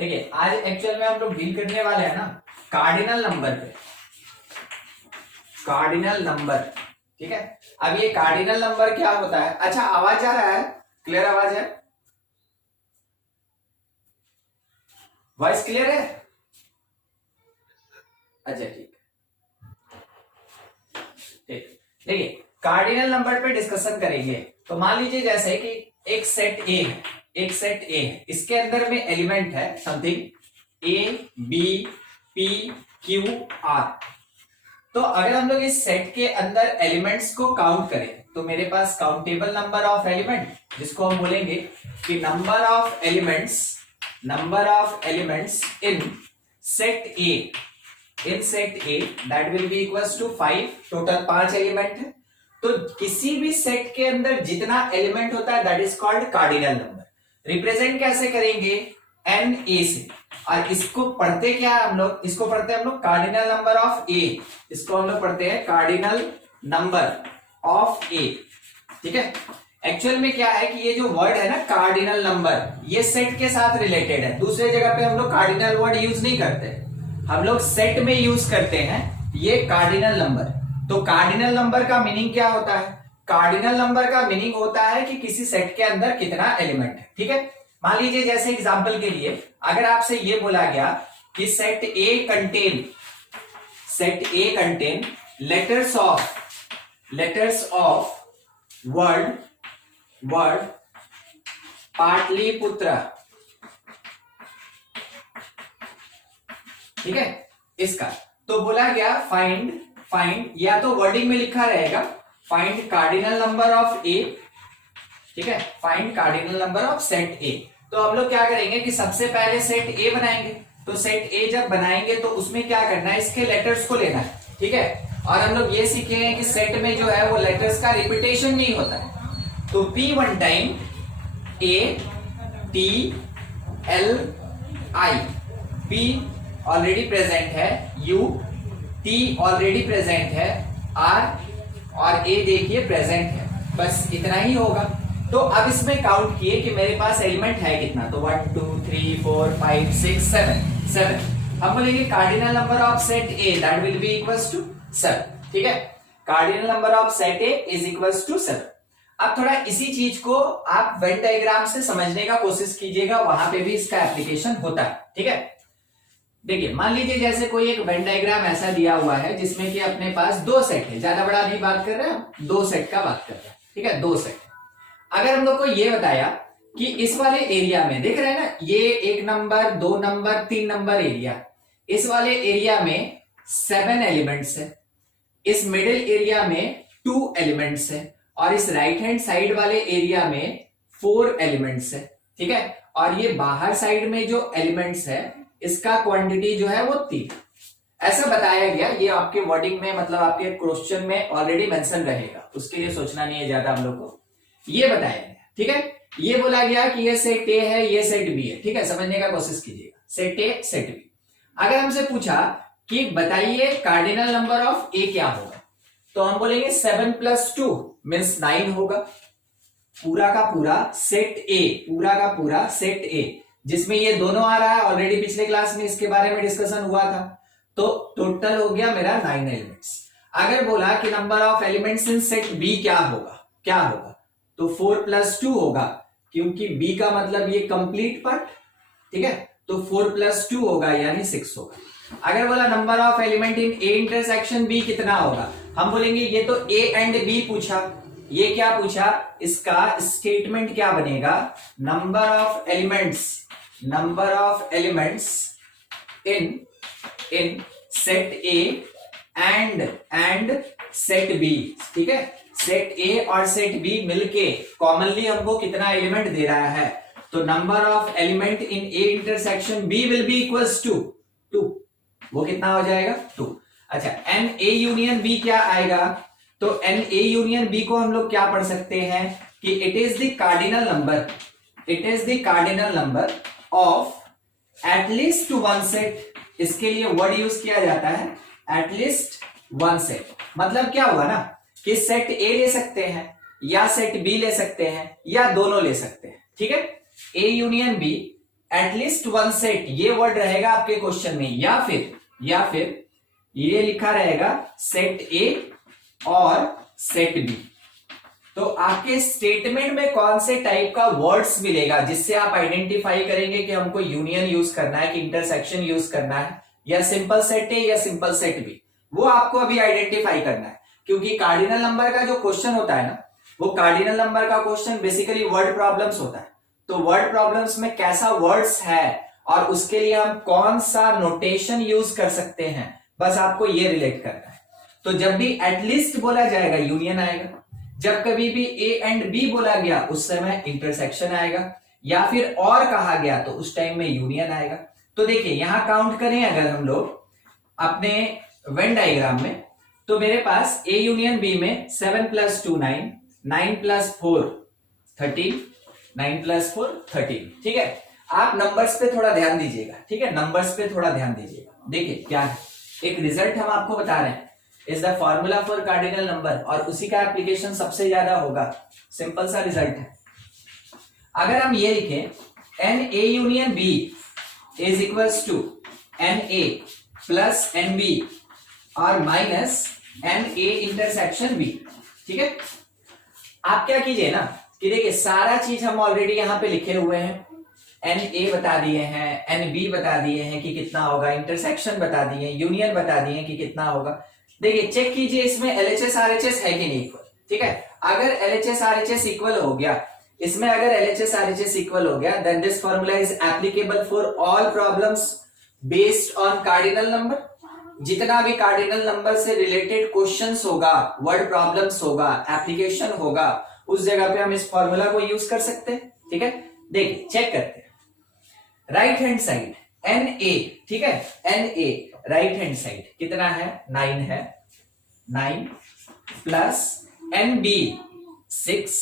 देखिए आज एक्चुअल में हम लोग डील करने वाले हैं ना कार्डिनल नंबर पे, कार्डिनल नंबर। ठीक है, अब ये कार्डिनल नंबर क्या होता है? अच्छा आवाज आ रहा है? क्लियर आवाज है? वॉइस क्लियर है? अच्छा ठीक ठीक। देखिए कार्डिनल नंबर पे डिस्कशन करेंगे। तो मान लीजिए जैसे कि एक सेट ए है, एक सेट ए है, इसके अंदर में एलिमेंट है something A B P Q R. तो अगर हम लोग इस सेट के अंदर एलिमेंट्स को काउंट करें तो मेरे पास काउंटेबल नंबर ऑफ एलिमेंट, जिसको हम बोलेंगे कि number of elements in set A, in set A that will be equals to 5। Total 5 element है। तो किसी भी सेट के अंदर जितना एलिमेंट होता है that is called cardinal number. Represent कैसे करेंगे? एन ए से। और इसको पढ़ते क्या है हम लोग? इसको पढ़ते हैं हम लोग कार्डिनल नंबर ऑफ ए। इसको हम लोग पढ़ते हैं कार्डिनल नंबर ऑफ ए। ठीक है, एक्चुअल में क्या है कि ये जो वर्ड है ना कार्डिनल नंबर, ये सेट के साथ रिलेटेड है। दूसरे जगह पे हम लोग कार्डिनल वर्ड यूज नहीं करते, हम लोग सेट में यूज करते हैं ये कार्डिनल नंबर। तो कार्डिनल नंबर का मीनिंग क्या होता है? कार्डिनल नंबर का मीनिंग होता है कि किसी सेट के अंदर कितना एलिमेंट है। ठीक है, मान लीजिए जैसे एग्जांपल के लिए अगर आपसे ये बोला गया कि set A contain letters of word Pataliputra. ठीक है, इसका तो बोला गया फाइंड या तो वर्डिंग में लिखा रहेगा फाइंड कार्डिनल नंबर ऑफ ए। ठीक है, find cardinal number of set ए। तो हम लोग क्या करेंगे कि सबसे पहले सेट ए बनाएंगे। तो सेट ए जब बनाएंगे तो उसमें क्या करना है? इसके लेटर्स को लेना है। ठीक है, और हम लोग ये सीखे हैं कि सेट में जो है वो लेटर्स का रिपीटेशन नहीं होता है। तो P one time A T L I, P already present है, यू टी ऑलरेडी प्रेजेंट है, आर और ए देखिए प्रेजेंट है। बस इतना ही होगा। तो अब इसमें काउंट किए कि मेरे पास एलिमेंट है कितना। तो 1 2 3 4 5 6 7 हम बोलेंगे cardinal number of set A that will be equals to 7। ठीक है, cardinal number of set A is equals to 7। अब थोड़ा इसी चीज को आप वेन डायग्राम से समझने का कोशिश कीजिएगा, वहां पे भी इसका एप्लीकेशन होता है। ठीक है, देखिए मान लीजिए जैसे कोई एक वेन डायग्राम ऐसा दिया हुआ है जिसमें कि अपने पास दो सेट है, ज्यादा बड़ा नहीं बात कर रहे हैं, दो सेट का बात कर रहे हैं। ठीक है, दो सेट। अगर हम लोग को ये बताया कि इस वाले एरिया में देख रहे हैं ना, ये 1 नंबर 2 नंबर 3 नंबर एरिया, इस वाले एरिया में 7 एलिमेंट्स है, इस मिडिल एरिया में 2 एलिमेंट्स है, और इस राइट हैंड साइड वाले एरिया में 4 एलिमेंट्स है। ठीक है, और ये बाहर साइड में जो एलिमेंट्स है इसका क्वांटिटी जो है वो 3। ऐसा बताया गया, ये आपके वर्डिंग में मतलब आपके क्वेश्चन में ऑलरेडी मेंशन रहेगा, उसके लिए सोचना नहीं है ज्यादा हम लोग को। ये बताया गया। ठीक है, ये बोला गया कि ये सेट ए है, ये सेट बी है। ठीक है, समझने का कोशिश कीजिएगा, सेट ए सेट बी। अगर हमसे पूछा कि बताइए कार्डिनल नंबर ऑफ ए क्या होगा, तो हम बोलेंगे 7 + 2 मीन्स 9 होगा। पूरा का पूरा सेट ए, जिसमें ये दोनों आ रहा है, ऑलरेडी पिछले क्लास में इसके बारे में डिस्कशन हुआ था। तो टोटल हो गया मेरा 9 एलिमेंट्स। अगर बोला कि number of elements in set B क्या होगा, तो 4 + 2 होगा, क्योंकि बी का मतलब ये कंप्लीट पार्ट। ठीक है, तो 4 + 2 होगा यानी 6 होगा। अगर बोला number of element in A intersection B कितना होगा, हम बोलेंगे ये तो ए एंड बी पूछा, ये क्या पूछा, इसका स्टेटमेंट क्या बनेगा? Number of elements in set A and set B. ठीक है, सेट ए और सेट बी मिलके कॉमनली हमको कितना एलिमेंट दे रहा है? तो number of element in A intersection B will be equals to 2। वो कितना हो जाएगा? 2। अच्छा, एन ए यूनियन बी क्या आएगा? तो एन ए यूनियन बी को हम लोग क्या पढ़ सकते हैं कि it is the cardinal number of at least 1 set. इसके लिए वर्ड यूज किया जाता है एटलीस्ट 1 सेट। मतलब क्या हुआ ना कि सेट ए ले सकते हैं या सेट बी ले सकते हैं या दोनों ले सकते हैं। ठीक है, ए union be at least one set, ये वर्ड रहेगा आपके क्वेश्चन में, या फिर ये लिखा रहेगा सेट ए और सेट बी। तो आपके स्टेटमेंट में कौन से टाइप का वर्ड्स मिलेगा जिससे आप आइडेंटिफाई करेंगे कि हमको यूनियन यूज करना है कि इंटरसेक्शन यूज करना है, या सिंपल सेट ए या सिंपल सेट बी, वो आपको अभी आइडेंटिफाई करना है। क्योंकि कार्डिनल नंबर का जो क्वेश्चन होता है ना, वो कार्डिनल नंबर का क्वेश्चन बेसिकली वर्ड प्रॉब्लम्स होता है। तो वर्ड प्रॉब्लम्स में कैसा वर्ड्स है और उसके लिए हम कौन सा नोटेशन यूज कर सकते हैं, बस आपको ये रिलेट करना है। तो जब भी एटलीस्ट बोला जाएगा यूनियन आएगा, जब कभी भी ए एंड बी बोला गया उस समय इंटरसेक्शन आएगा, या फिर और कहा गया तो उस टाइम में यूनियन आएगा। तो देखिए यहां काउंट करें अगर हम लोग अपने वेन डायग्राम में, तो मेरे पास ए यूनियन बी में 7 + 2 9, 9 + 4 13, 9 + 4 13। ठीक है, आप नंबर्स पे थोड़ा ध्यान दीजिएगा। ठीक है, नंबर्स पे थोड़ा ध्यान दीजिएगा। देखिए क्या है, एक रिजल्ट हम आपको बता रहे हैं, is the formula for cardinal number, और उसी का एप्लीकेशन सबसे ज्यादा होगा। सिंपल सा रिजल्ट है। अगर हम ये लिखें n A union B is equals to n A plus n B और minus n A intersection B. ठीक है, आप क्या कीजिए ना कि देखिए सारा चीज हम ऑलरेडी यहां पे लिखे हुए हैं। एन ए बता दिए हैं, एन बी बता दिए हैं कि कितना होगा, इंटरसेक्शन बता दिए, यूनियन बता दिए कि कितना होगा। देखिए चेक कीजिए इसमें एलएचएस आरएचएस है कि नहीं इक्वल। ठीक है, अगर एलएचएस आरएचएस इक्वल हो गया, इसमें अगर एलएचएस आरएचएस इक्वल हो गया, then this formula is applicable for all problems based on cardinal number. जितना भी कार्डिनल नंबर से रिलेटेड क्वेश्चंस होगा, वर्ड प्रॉब्लम्स होगा, एप्लीकेशन होगा, उस जगह पे हम इस फॉर्मूला को यूज कर सकते हैं। ठीक है, देखिए चेक करते हैं। Right hand side n A, ठीक है, n A right hand side कितना है, 9 है, 9 plus n B 6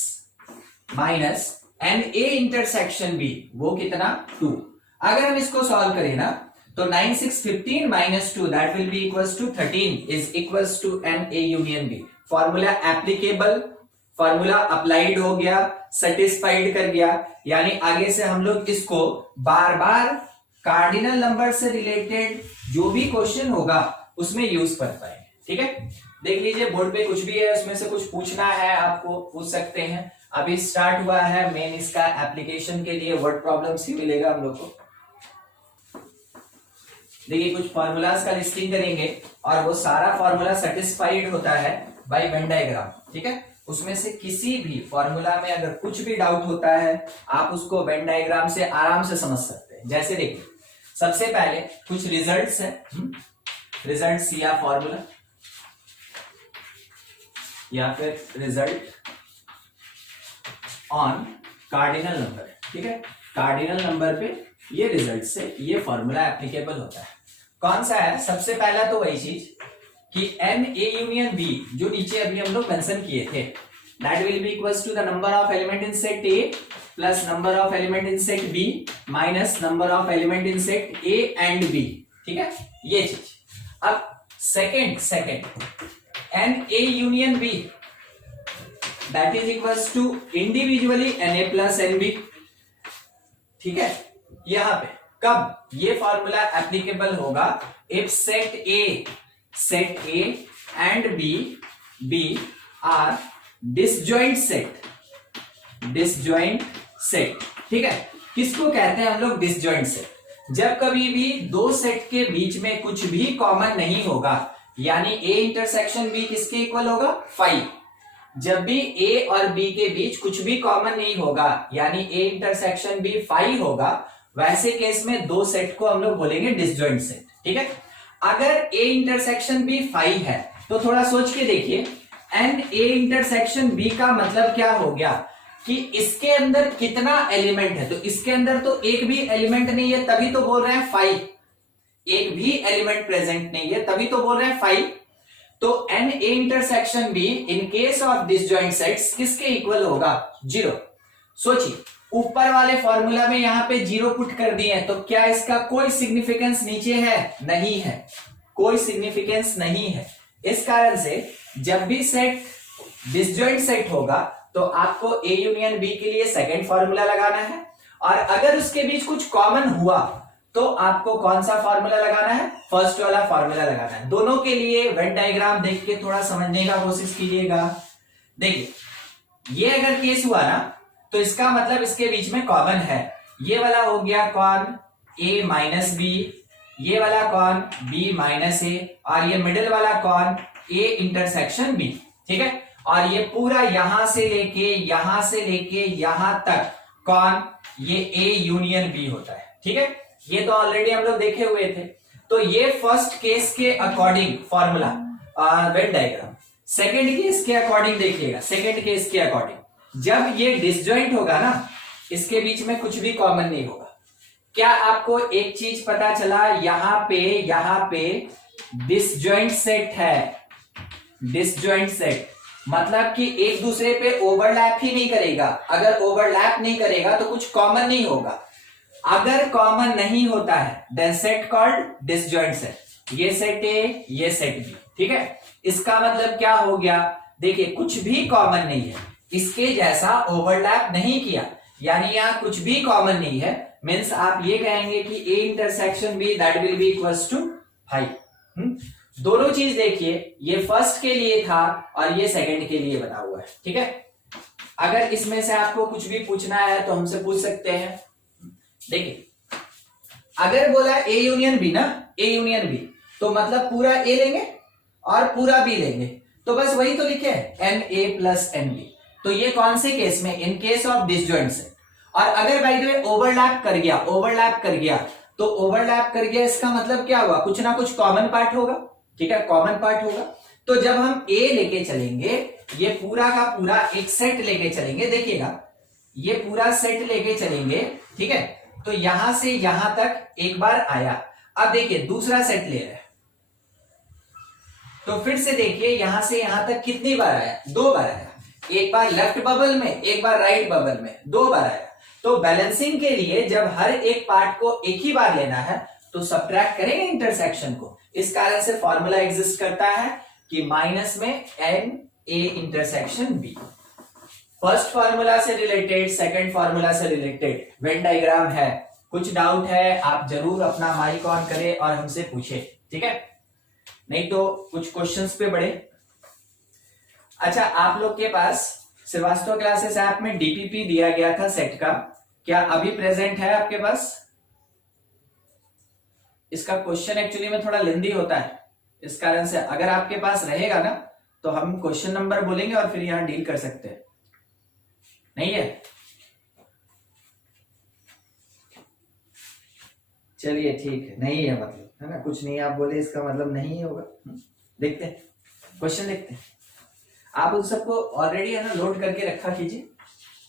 minus n A intersection B, वो कितना 2। अगर हम इसको सॉल्व करें ना तो 9 6 15 minus 2 that will be equals to 13 is equals to n A union B. Formula applicable, formula applied हो गया, सेटिस्फाइड कर गया, यानी आगे से हम लोग इसको बार बार कार्डिनल नंबर से रिलेटेड जो भी क्वेश्चन होगा उसमें यूज कर पाएंगे। ठीक है, देख लीजिए बोर्ड पे कुछ भी है, उसमें से कुछ पूछना है आपको पूछ सकते हैं। अभी स्टार्ट हुआ है मेन इसका एप्लीकेशन के लिए, वर्ड प्रॉब्लम्स ही मिलेगा हम लोग को। देखिए कुछ फॉर्मूलाज का लिस्टिंग करेंगे और वो सारा फॉर्मूला सेटिस्फाइड होता है बाय वेन डायग्राम। ठीक है, उसमें से किसी भी फॉर्मूला में अगर कुछ भी डाउट होता है आप उसको वेन डायग्राम से आराम से समझ सकते हैं। जैसे देखिए सबसे पहले कुछ रिजल्ट्स है, रिजल्ट्स या फॉर्मूला या फिर रिजल्ट ऑन कार्डिनल नंबर। ठीक है, कार्डिनल नंबर पे ये रिजल्ट से ये फॉर्मूला एप्लीकेबल होता है। कौन सा है, सबसे पहला तो वही चीज कि एन ए यूनियन बी जो नीचे अभी हम लोग मेंशन किए थे, that will be equals to the number of element in set A plus number of element in set B minus number of element in set A and B. ठीक है, ये चीज। अब second n A union B that is equals to individually n A plus n B. ठीक है, यहां पे कब ये फॉर्मूला एप्लीकेबल होगा, if set A and B are disjoint set. ठीक है, किसको कहते हैं हम लोग डिसजॉइंट सेट, जब कभी भी दो सेट के बीच में कुछ भी कॉमन नहीं होगा, यानी ए इंटरसेक्शन बी किसके इक्वल होगा 5। जब भी ए और बी के बीच कुछ भी कॉमन नहीं होगा, यानी ए इंटरसेक्शन बी 5 होगा, वैसे केस में दो सेट को हम लोग बोलेंगे डिसजॉइंट सेट। ठीक है, अगर ए इंटरसेक्शन बी 5 है तो थोड़ा सोच के देखिए, एंड ए इंटरसेक्शन बी का मतलब क्या हो गया कि इसके अंदर कितना एलिमेंट है, तो इसके अंदर तो एक भी एलिमेंट नहीं है, तभी तो बोल रहे हैं 5। एक भी एलिमेंट प्रेजेंट नहीं है तभी तो बोल रहे हैं 5। तो n A intersection B in case of disjoint sets किसके इक्वल होगा 0। सोचिए ऊपर वाले फॉर्मूला में यहां पे 0 पुट कर दिए हैं, तो क्या इसका कोई सिग्निफिकेंस नीचे है, नहीं है, कोई सिग्निफिकेंस नहीं है। इस कारण से जब भी सेट डिसजॉइंट सेट होगा तो आपको ए यूनियन बी के लिए सेकंड फॉर्मूला लगाना है, और अगर उसके बीच कुछ कॉमन हुआ तो आपको कौन सा फॉर्मूला लगाना है, फर्स्ट वाला फॉर्मूला लगाना है। दोनों के लिए वेन डायग्राम देख के थोड़ा समझने का कोशिश कीजिएगा। देखिए ये अगर केस हुआ ना तो इसका मतलब इसके बीच में कॉमन है। ये वाला हो गया कौन, a माइनस बी, ये वाला कौन b माइनस ए, और ये मिडिल वाला कौन a इंटरसेक्शन b। ठीक है, और ये पूरा यहां से लेके यहां तक कौन, ये a यूनियन b होता है। ठीक है, ये तो ऑलरेडी हम लोग देखे हुए थे। तो ये फर्स्ट केस के according formula Venn diagram. Second case के अकॉर्डिंग देखिएगा, सेकेंड केस के अकॉर्डिंग जब ये डिसजॉइंट होगा ना, इसके बीच में कुछ भी कॉमन नहीं होगा। क्या आपको एक चीज पता चला, यहां पे डिसजॉइंट सेट है। डिसजॉइंट सेट मतलब कि एक दूसरे पे ओवरलैप ही नहीं करेगा। अगर ओवरलैप नहीं करेगा तो कुछ कॉमन नहीं होगा। अगर कॉमन नहीं होता है then set called disjoint set. ये सेट ए, ये सेट बी। ठीक है, इसका मतलब क्या हो गया, देखिए कुछ भी कॉमन नहीं है, इसके जैसा ओवरलैप नहीं किया, यानी यहां कुछ भी कॉमन नहीं है। मीन्स आप ये कहेंगे कि A intersection B that will be equals to 5। दोनों चीज देखिए, ये फर्स्ट के लिए था और ये सेकंड के लिए बना हुआ है। ठीक है, अगर इसमें से आपको कुछ भी पूछना है तो हमसे पूछ सकते हैं। देखिए अगर बोला ए यूनियन बी ना, ए यूनियन बी, तो मतलब पूरा ए लेंगे और पूरा बी लेंगे, तो बस वही तो लिखे n A plus n B. तो ये कौन से केस में, in case of disjoint set. और अगर बाय द वे ओवरलैप कर गया तो ओवरलैप कर गया इसका मतलब क्या हुआ, कुछ ना कुछ कॉमन पार्ट होगा। ठीक है, कॉमन पार्ट होगा। तो जब हम ए लेके चलेंगे, ये पूरा का पूरा एक सेट लेके चलेंगे, देखिएगा ये पूरा सेट लेके चलेंगे। ठीक है, तो यहां से यहां तक एक बार आया, अब देखिए दूसरा सेट ले रहे हैं, तो फिर से देखिए यहां से यहां तक कितनी बार आया, 2 बार आया। एक बार लेफ्ट बबल में, एक बार राइट बबल में, 2 बार आया। तो बैलेंसिंग के लिए जब हर एक पार्ट को एक ही बार लेना है तो सब्ट्रैक्ट करेंगे इंटरसेक्शन को। इस कारण से फॉर्मूला एग्जिस्ट करता है कि माइनस में n A intersection B. First formula से रिलेटेड, सेकंड फॉर्मूला से रिलेटेड वेन डायग्राम है। कुछ डाउट है आप जरूर अपना माइक ऑन करें और हमसे पूछे। ठीक है, नहीं तो कुछ क्वेश्चंस पे बढ़े। अच्छा, आप लोग के पास श्रीवास्तव क्लासेस ऐप में डीपीपी दिया गया था सेट का, क्या अभी प्रेजेंट है आपके पास? इसका क्वेश्चन एक्चुअली में थोड़ा लेंदी होता है, इस कारण से अगर आपके पास रहेगा ना तो हम क्वेश्चन नंबर बोलेंगे और फिर यहां डील कर सकते हैं। नहीं है? चलिए ठीक है, नहीं है मतलब, है ना, कुछ नहीं आप बोले इसका मतलब नहीं होगा। देखते हैं क्वेश्चन, देखते हैं। आप उन सबको ऑलरेडी है ना लोड करके रखा कीजिए,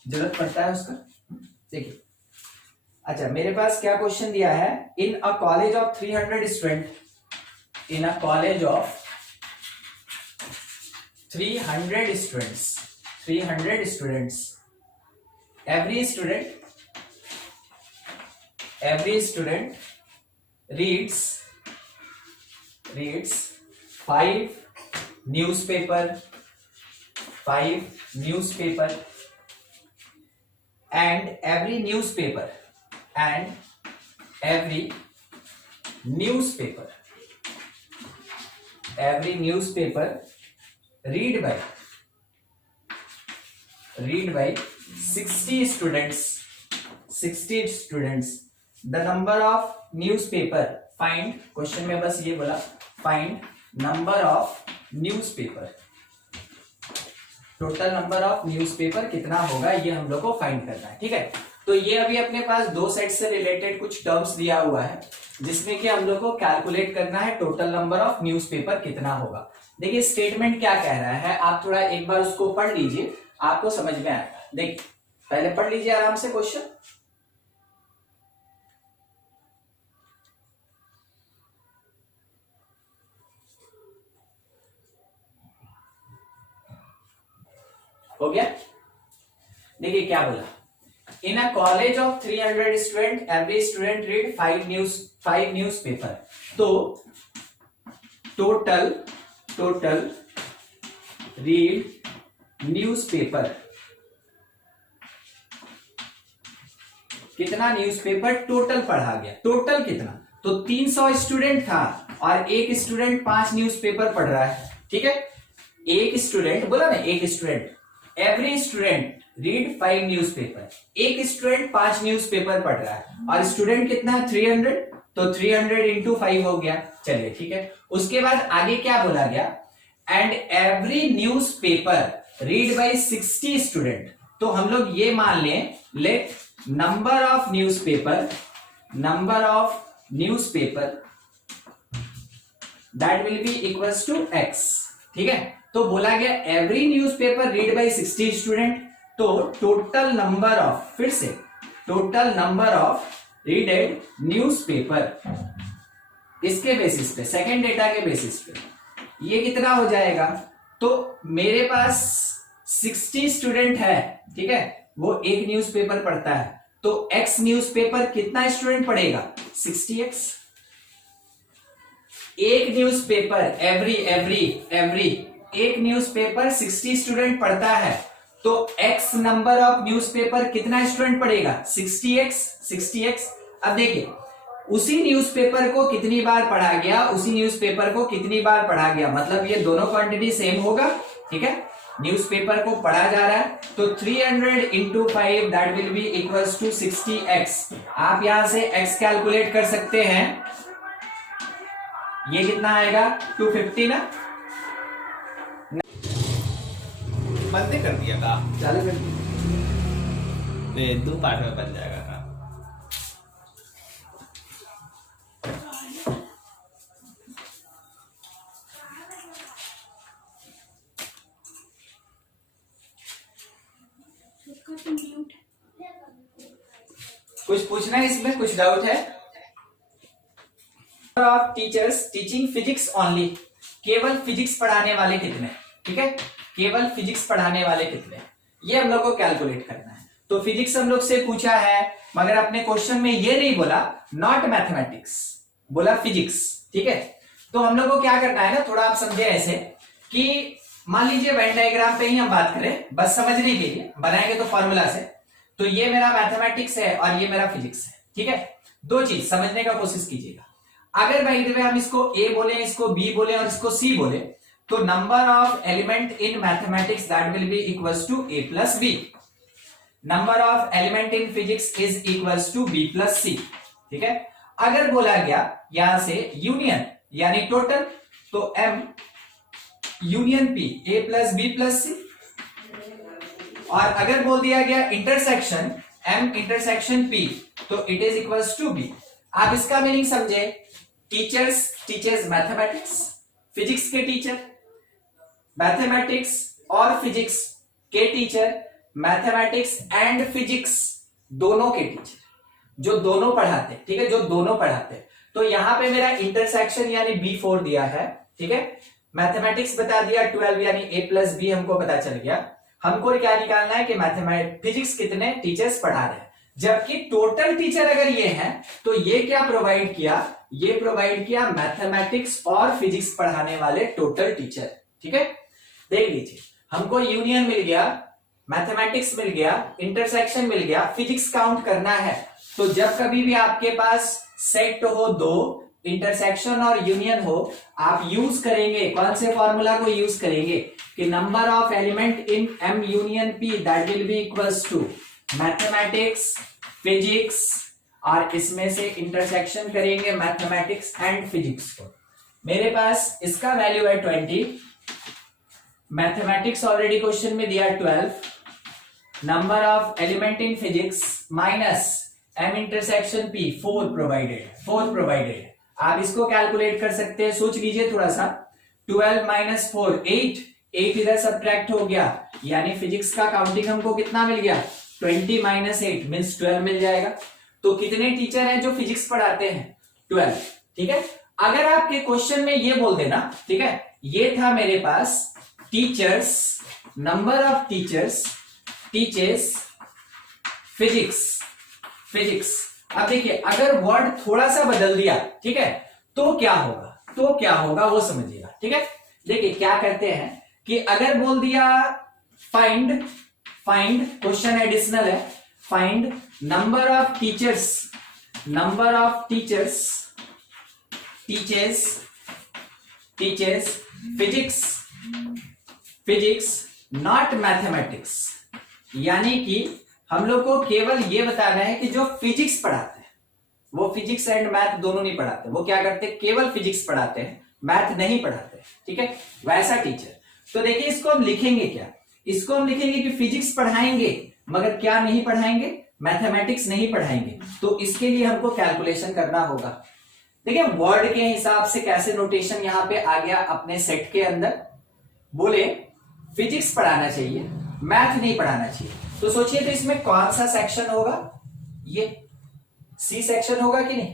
जरूरत पड़ता है उसका। देखिए, अच्छा मेरे पास क्या क्वेश्चन दिया है, in a college of 300 student, in a college of 300 students, every student reads 5 newspaper and every newspaper read by 60 students. The number of newspaper, find, question में बस ये बोला find number of newspaper, total number of newspaper कितना होगा ये हम लोग को फाइंड करना है। ठीक है, तो ये अभी अपने पास 2 सेट से रिलेटेड कुछ टर्म्स दिया हुआ है जिसमें कि हम लोग को कैलकुलेट करना है टोटल नंबर ऑफ न्यूज़पेपर कितना होगा। देखिए स्टेटमेंट क्या कह रहा है, आप थोड़ा एक बार उसको पढ़ लीजिए, आपको समझ में आएगा। देखिए पहले पढ़ लीजिए आराम से क्वेश्चन। हो गया? देखिए क्या बोला, in a college of 300 student every student read 5 newspaper. तो टोटल रीड न्यूज़पेपर कितना न्यूज़पेपर टोटल पढ़ा गया, टोटल कितना, तो 300 स्टूडेंट था और एक स्टूडेंट 5 न्यूज़पेपर पढ़ रहा है, ठीक है। एक स्टूडेंट बोला ना, एक student, every student read 5 newspaper, एक स्टूडेंट 5 न्यूज़पेपर पढ़ रहा है और स्टूडेंट कितना है 300, तो 300 इंटू 5 हो गया, चलिए ठीक है। उसके बाद आगे क्या बोला गया, and every newspaper read by 60 student, तो हम लोग ये मान लें, let number of newspaper, number of newspaper that will be equals to x, ठीक है। तो बोला गया every newspaper read by 60 student, तो टोटल नंबर ऑफ, फिर से total number of readed newspaper, इसके बेसिस पे, सेकेंड डेटा के बेसिस पे ये कितना हो जाएगा, तो मेरे पास 60 स्टूडेंट है, ठीक है, वो एक न्यूज़पेपर पढ़ता है, तो x न्यूज़पेपर कितना स्टूडेंट पढ़ेगा, 60x। एक न्यूज़पेपर एवरी एक न्यूज़पेपर 60 स्टूडेंट पढ़ता है, तो x नंबर ऑफ न्यूज़पेपर कितना स्टूडेंट पढ़ेगा, 60x। अब देखिए उसी न्यूज़पेपर को कितनी बार पढ़ा गया, उसी न्यूज़पेपर को कितनी बार पढ़ा गया, मतलब ये दोनों क्वांटिटी सेम होगा, ठीक है। न्यूज़पेपर को पढ़ा जा रहा है, तो 300 into 5 that will be equals to 60x। आप यहां से x कैलकुलेट कर सकते हैं, ये कितना आएगा 250 ना, बंद कर दिया था, चालू कर ये 2 पार्ट में बन जाएगा था। कुछ पूछना है इसमें, कुछ डाउट है? Of teachers teaching physics only, केवल फिजिक्स पढ़ाने वाले कितने, ठीक है, केवल फिजिक्स पढ़ाने वाले कितने, ये हम लोग को कैलकुलेट करना है। तो फिजिक्स हम लोग से पूछा है, मगर अपने क्वेश्चन में ये नहीं बोला नॉट मैथमेटिक्स, बोला फिजिक्स, ठीक है। तो हम लोग को क्या करना है ना, थोड़ा आप समझे ऐसे कि मान लीजिए वेन डायग्राम पे ही हम बात करें, बस समझने के लिए बनाएंगे तो फॉर्मूला से, तो ये मेरा मैथमेटिक्स है और ये मेरा फिजिक्स है, ठीक है। दो चीज समझने का कोशिश कीजिएगा, अगर बाय द वे हम इसको ए बोले, इसको बी बोले और इसको सी बोले, तो number of element in mathematics that will be equals to A plus B, number of element in physics is equals to B plus C, ठीक है। अगर बोला गया यहां से यूनियन यानी टोटल, तो M union P A plus B plus C, और अगर बोल दिया गया इंटरसेक्शन एम इंटरसेक्शन पी, तो it is equals to B. आप इसका मीनिंग समझे, टीचर्स टीचर्स मैथमेटिक्स, फिजिक्स के टीचर, मैथमेटिक्स और फिजिक्स के टीचर, मैथमेटिक्स एंड फिजिक्स दोनों के टीचर, जो दोनों पढ़ाते, ठीक है, जो दोनों पढ़ाते। तो यहां पे मेरा इंटरसेक्शन यानी B4 दिया है, ठीक है, मैथमेटिक्स बता दिया 12 यानी A प्लस बी हमको पता चल गया। हमको क्या निकालना है कि मैथमेटिक्स फिजिक्स कितने टीचर्स पढ़ा रहे हैं, जबकि टोटल टीचर अगर ये हैं, तो ये क्या प्रोवाइड किया, ये प्रोवाइड किया मैथमेटिक्स और फिजिक्स पढ़ाने वाले टोटल टीचर, ठीक है। देख लीजिए हमको यूनियन मिल गया, मैथमेटिक्स मिल गया, इंटरसेक्शन मिल गया, फिजिक्स काउंट करना है। तो जब कभी भी आपके पास सेट हो दो, इंटरसेक्शन और यूनियन हो, आप यूज करेंगे कौन से फॉर्मूला को यूज करेंगे कि number of element in M union P that will be equals to mathematics, physics, और इसमें से इंटरसेक्शन करेंगे मैथमेटिक्स एंड फिजिक्स को। मेरे पास इसका वैल्यू है 20, मैथमेटिक्स ऑलरेडी क्वेश्चन में दिया 12, number of element in physics minus M intersection P 4 provided. आप इसको कैलकुलेट कर सकते हैं, सोच लीजिए थोड़ा सा, 12 माइनस 4 8 इधर सब्ट्रैक्ट हो गया, यानी फिजिक्स का काउंटिंग हमको कितना मिल गया, 20 माइनस 8 मीन्स 12 मिल जाएगा। तो कितने टीचर हैं जो फिजिक्स पढ़ाते हैं, 12, ठीक है। अगर आपके क्वेश्चन में ये बोल देना, ठीक है, ये था मेरे पास teachers, number of teachers teachers physics. अब देखिए अगर वर्ड थोड़ा सा बदल दिया, ठीक है, तो क्या होगा वो समझिएगा, ठीक है। देखिए क्या करते हैं कि अगर बोल दिया फाइंड, क्वेश्चन एडिशनल है, find number of teachers teachers physics not mathematics. यानी कि हम लोग को केवल ये बताना है कि जो फिजिक्स पढ़ाते हैं वो फिजिक्स एंड मैथ दोनों नहीं पढ़ाते, वो क्या करते हैं, केवल फिजिक्स पढ़ाते हैं, मैथ नहीं पढ़ाते। ठीक है, वैसा टीचर। तो देखिए इसको हम लिखेंगे क्या, इसको हम लिखेंगे कि फिजिक्स पढ़ाएंगे मगर क्या नहीं पढ़ाएंगे, मैथमेटिक्स नहीं पढ़ाएंगे। तो इसके लिए हमको कैलकुलेशन करना होगा। देखिए वर्ड के हिसाब से कैसे नोटेशन यहां पे आ गया अपने सेट के अंदर। बोले फिजिक्स पढ़ाना चाहिए, मैथ नहीं पढ़ाना चाहिए, तो सोचिए तो इसमें कौन सा सेक्शन होगा, ये सी सेक्शन होगा कि नहीं,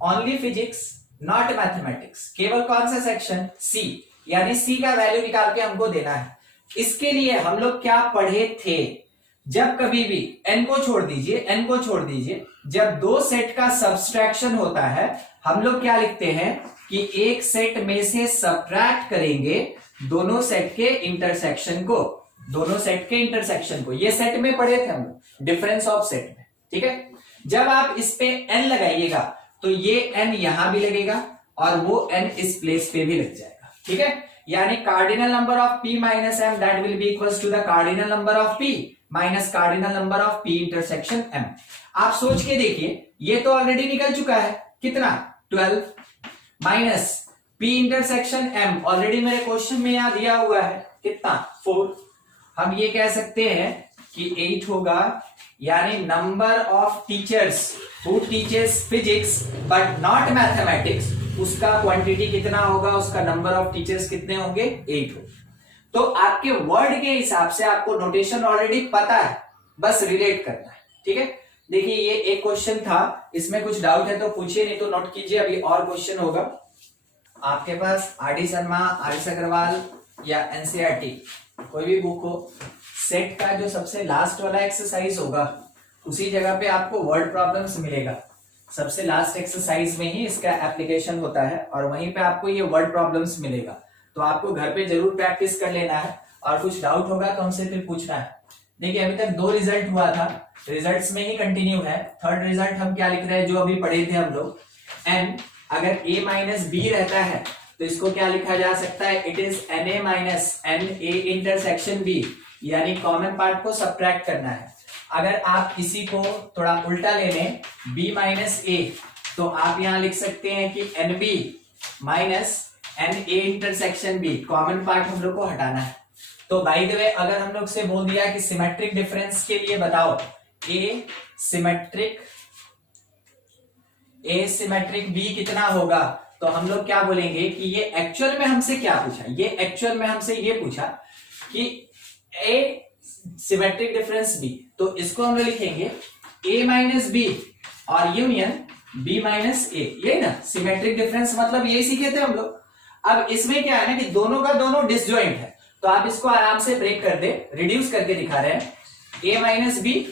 ओनली फिजिक्स नॉट मैथमेटिक्स, केवल कौन सा सेक्शन, सी। यानी सी का वैल्यू निकाल के हमको देना है। इसके लिए हम लोग क्या पढ़े थे, जब कभी भी n को छोड़ दीजिए, जब दो सेट का सब्सट्रैक्शन होता है हम लोग क्या लिखते हैं कि एक सेट में से सब्ट्रैक्ट करेंगे दोनों सेट के इंटरसेक्शन को। ये सेट में पढ़े थे हम लोग, डिफरेंस ऑफ सेट में। ठीक है, जब आप इस पे n लगाइएगा तो ये n यहां भी लगेगा और वो n इस प्लेस पे भी लग जाएगा। ठीक है, यानी cardinal number of p minus m that will be equals to the cardinal number of p minus cardinal number of p intersection m। आप सोच के देखिए, ये तो ऑलरेडी निकल चुका है, कितना 12 minus p intersection m already मेरे क्वेश्चन में यहां दिया हुआ है, कितना 4। हम ये कह सकते हैं कि 8 होगा। यानी number of teachers who teaches physics but not mathematics, उसका क्वांटिटी कितना होगा, उसका नंबर ऑफ टीचर्स कितने होंगे, 8 होंगे। तो आपके वर्ड के हिसाब से आपको नोटेशन ऑलरेडी पता है, बस रिलेट करना है। ठीक है, देखिए ये एक क्वेश्चन था, इसमें कुछ डाउट है तो पूछिए, नहीं तो नोट कीजिए, अभी और क्वेश्चन होगा। आपके पास R D Sharma, R S Agarwal या एनसीईआरटी कोई भी बुक हो, सेट का जो सबसे लास्ट वाला एक्सरसाइज होगा उसी जगह पे आपको वर्ड प्रॉब्लम्स मिलेगा। सबसे लास्ट एक्सरसाइज में ही इसका एप्लीकेशन होता है और वहीं पे आपको ये वर्ड प्रॉब्लम्स मिलेगा। तो आपको घर पे जरूर प्रैक्टिस कर लेना है और कुछ डाउट होगा तो हमसे फिर पूछना है। देखिए अभी तक 2 रिजल्ट हुआ था, रिजल्ट्स में ही कंटिन्यू है। थर्ड रिजल्ट हम क्या लिख रहे हैं, जो अभी पढ़े थे हम लोग, n अगर a माइनस बी रहता है तो इसको क्या लिखा जा सकता है, it is na minus n A intersection b, यानी कॉमन पार्ट को सब्ट्रैक्ट करना है। अगर आप इसी को थोड़ा उल्टा ले लें, b माइनस ए, तो आप यहां लिख सकते हैं कि nb minus n A intersection b, common part हम लोग को हटाना है। तो बाय द वे अगर हम लोग से बोल दिया कि सिमेट्रिक डिफरेंस के लिए बताओ ए सिमेट्रिक b कितना होगा, तो हम लोग क्या बोलेंगे कि ये एक्चुअल में हमसे क्या पूछा, ये एक्चुअल में हमसे ये पूछा कि ए सिमेट्रिक डिफरेंस b, तो इसको हम लोग लिखेंगे a माइनस बी और यूनियन b माइनस ए, यही ना सिमेट्रिक डिफरेंस, मतलब यही सीखे थे हम लोग। अब इसमें क्या है ना कि दोनों का दोनों डिसजॉइंट है, तो आप इसको आराम से ब्रेक कर दे, रिड्यूस करके दिखा रहे हैं a माइनस बी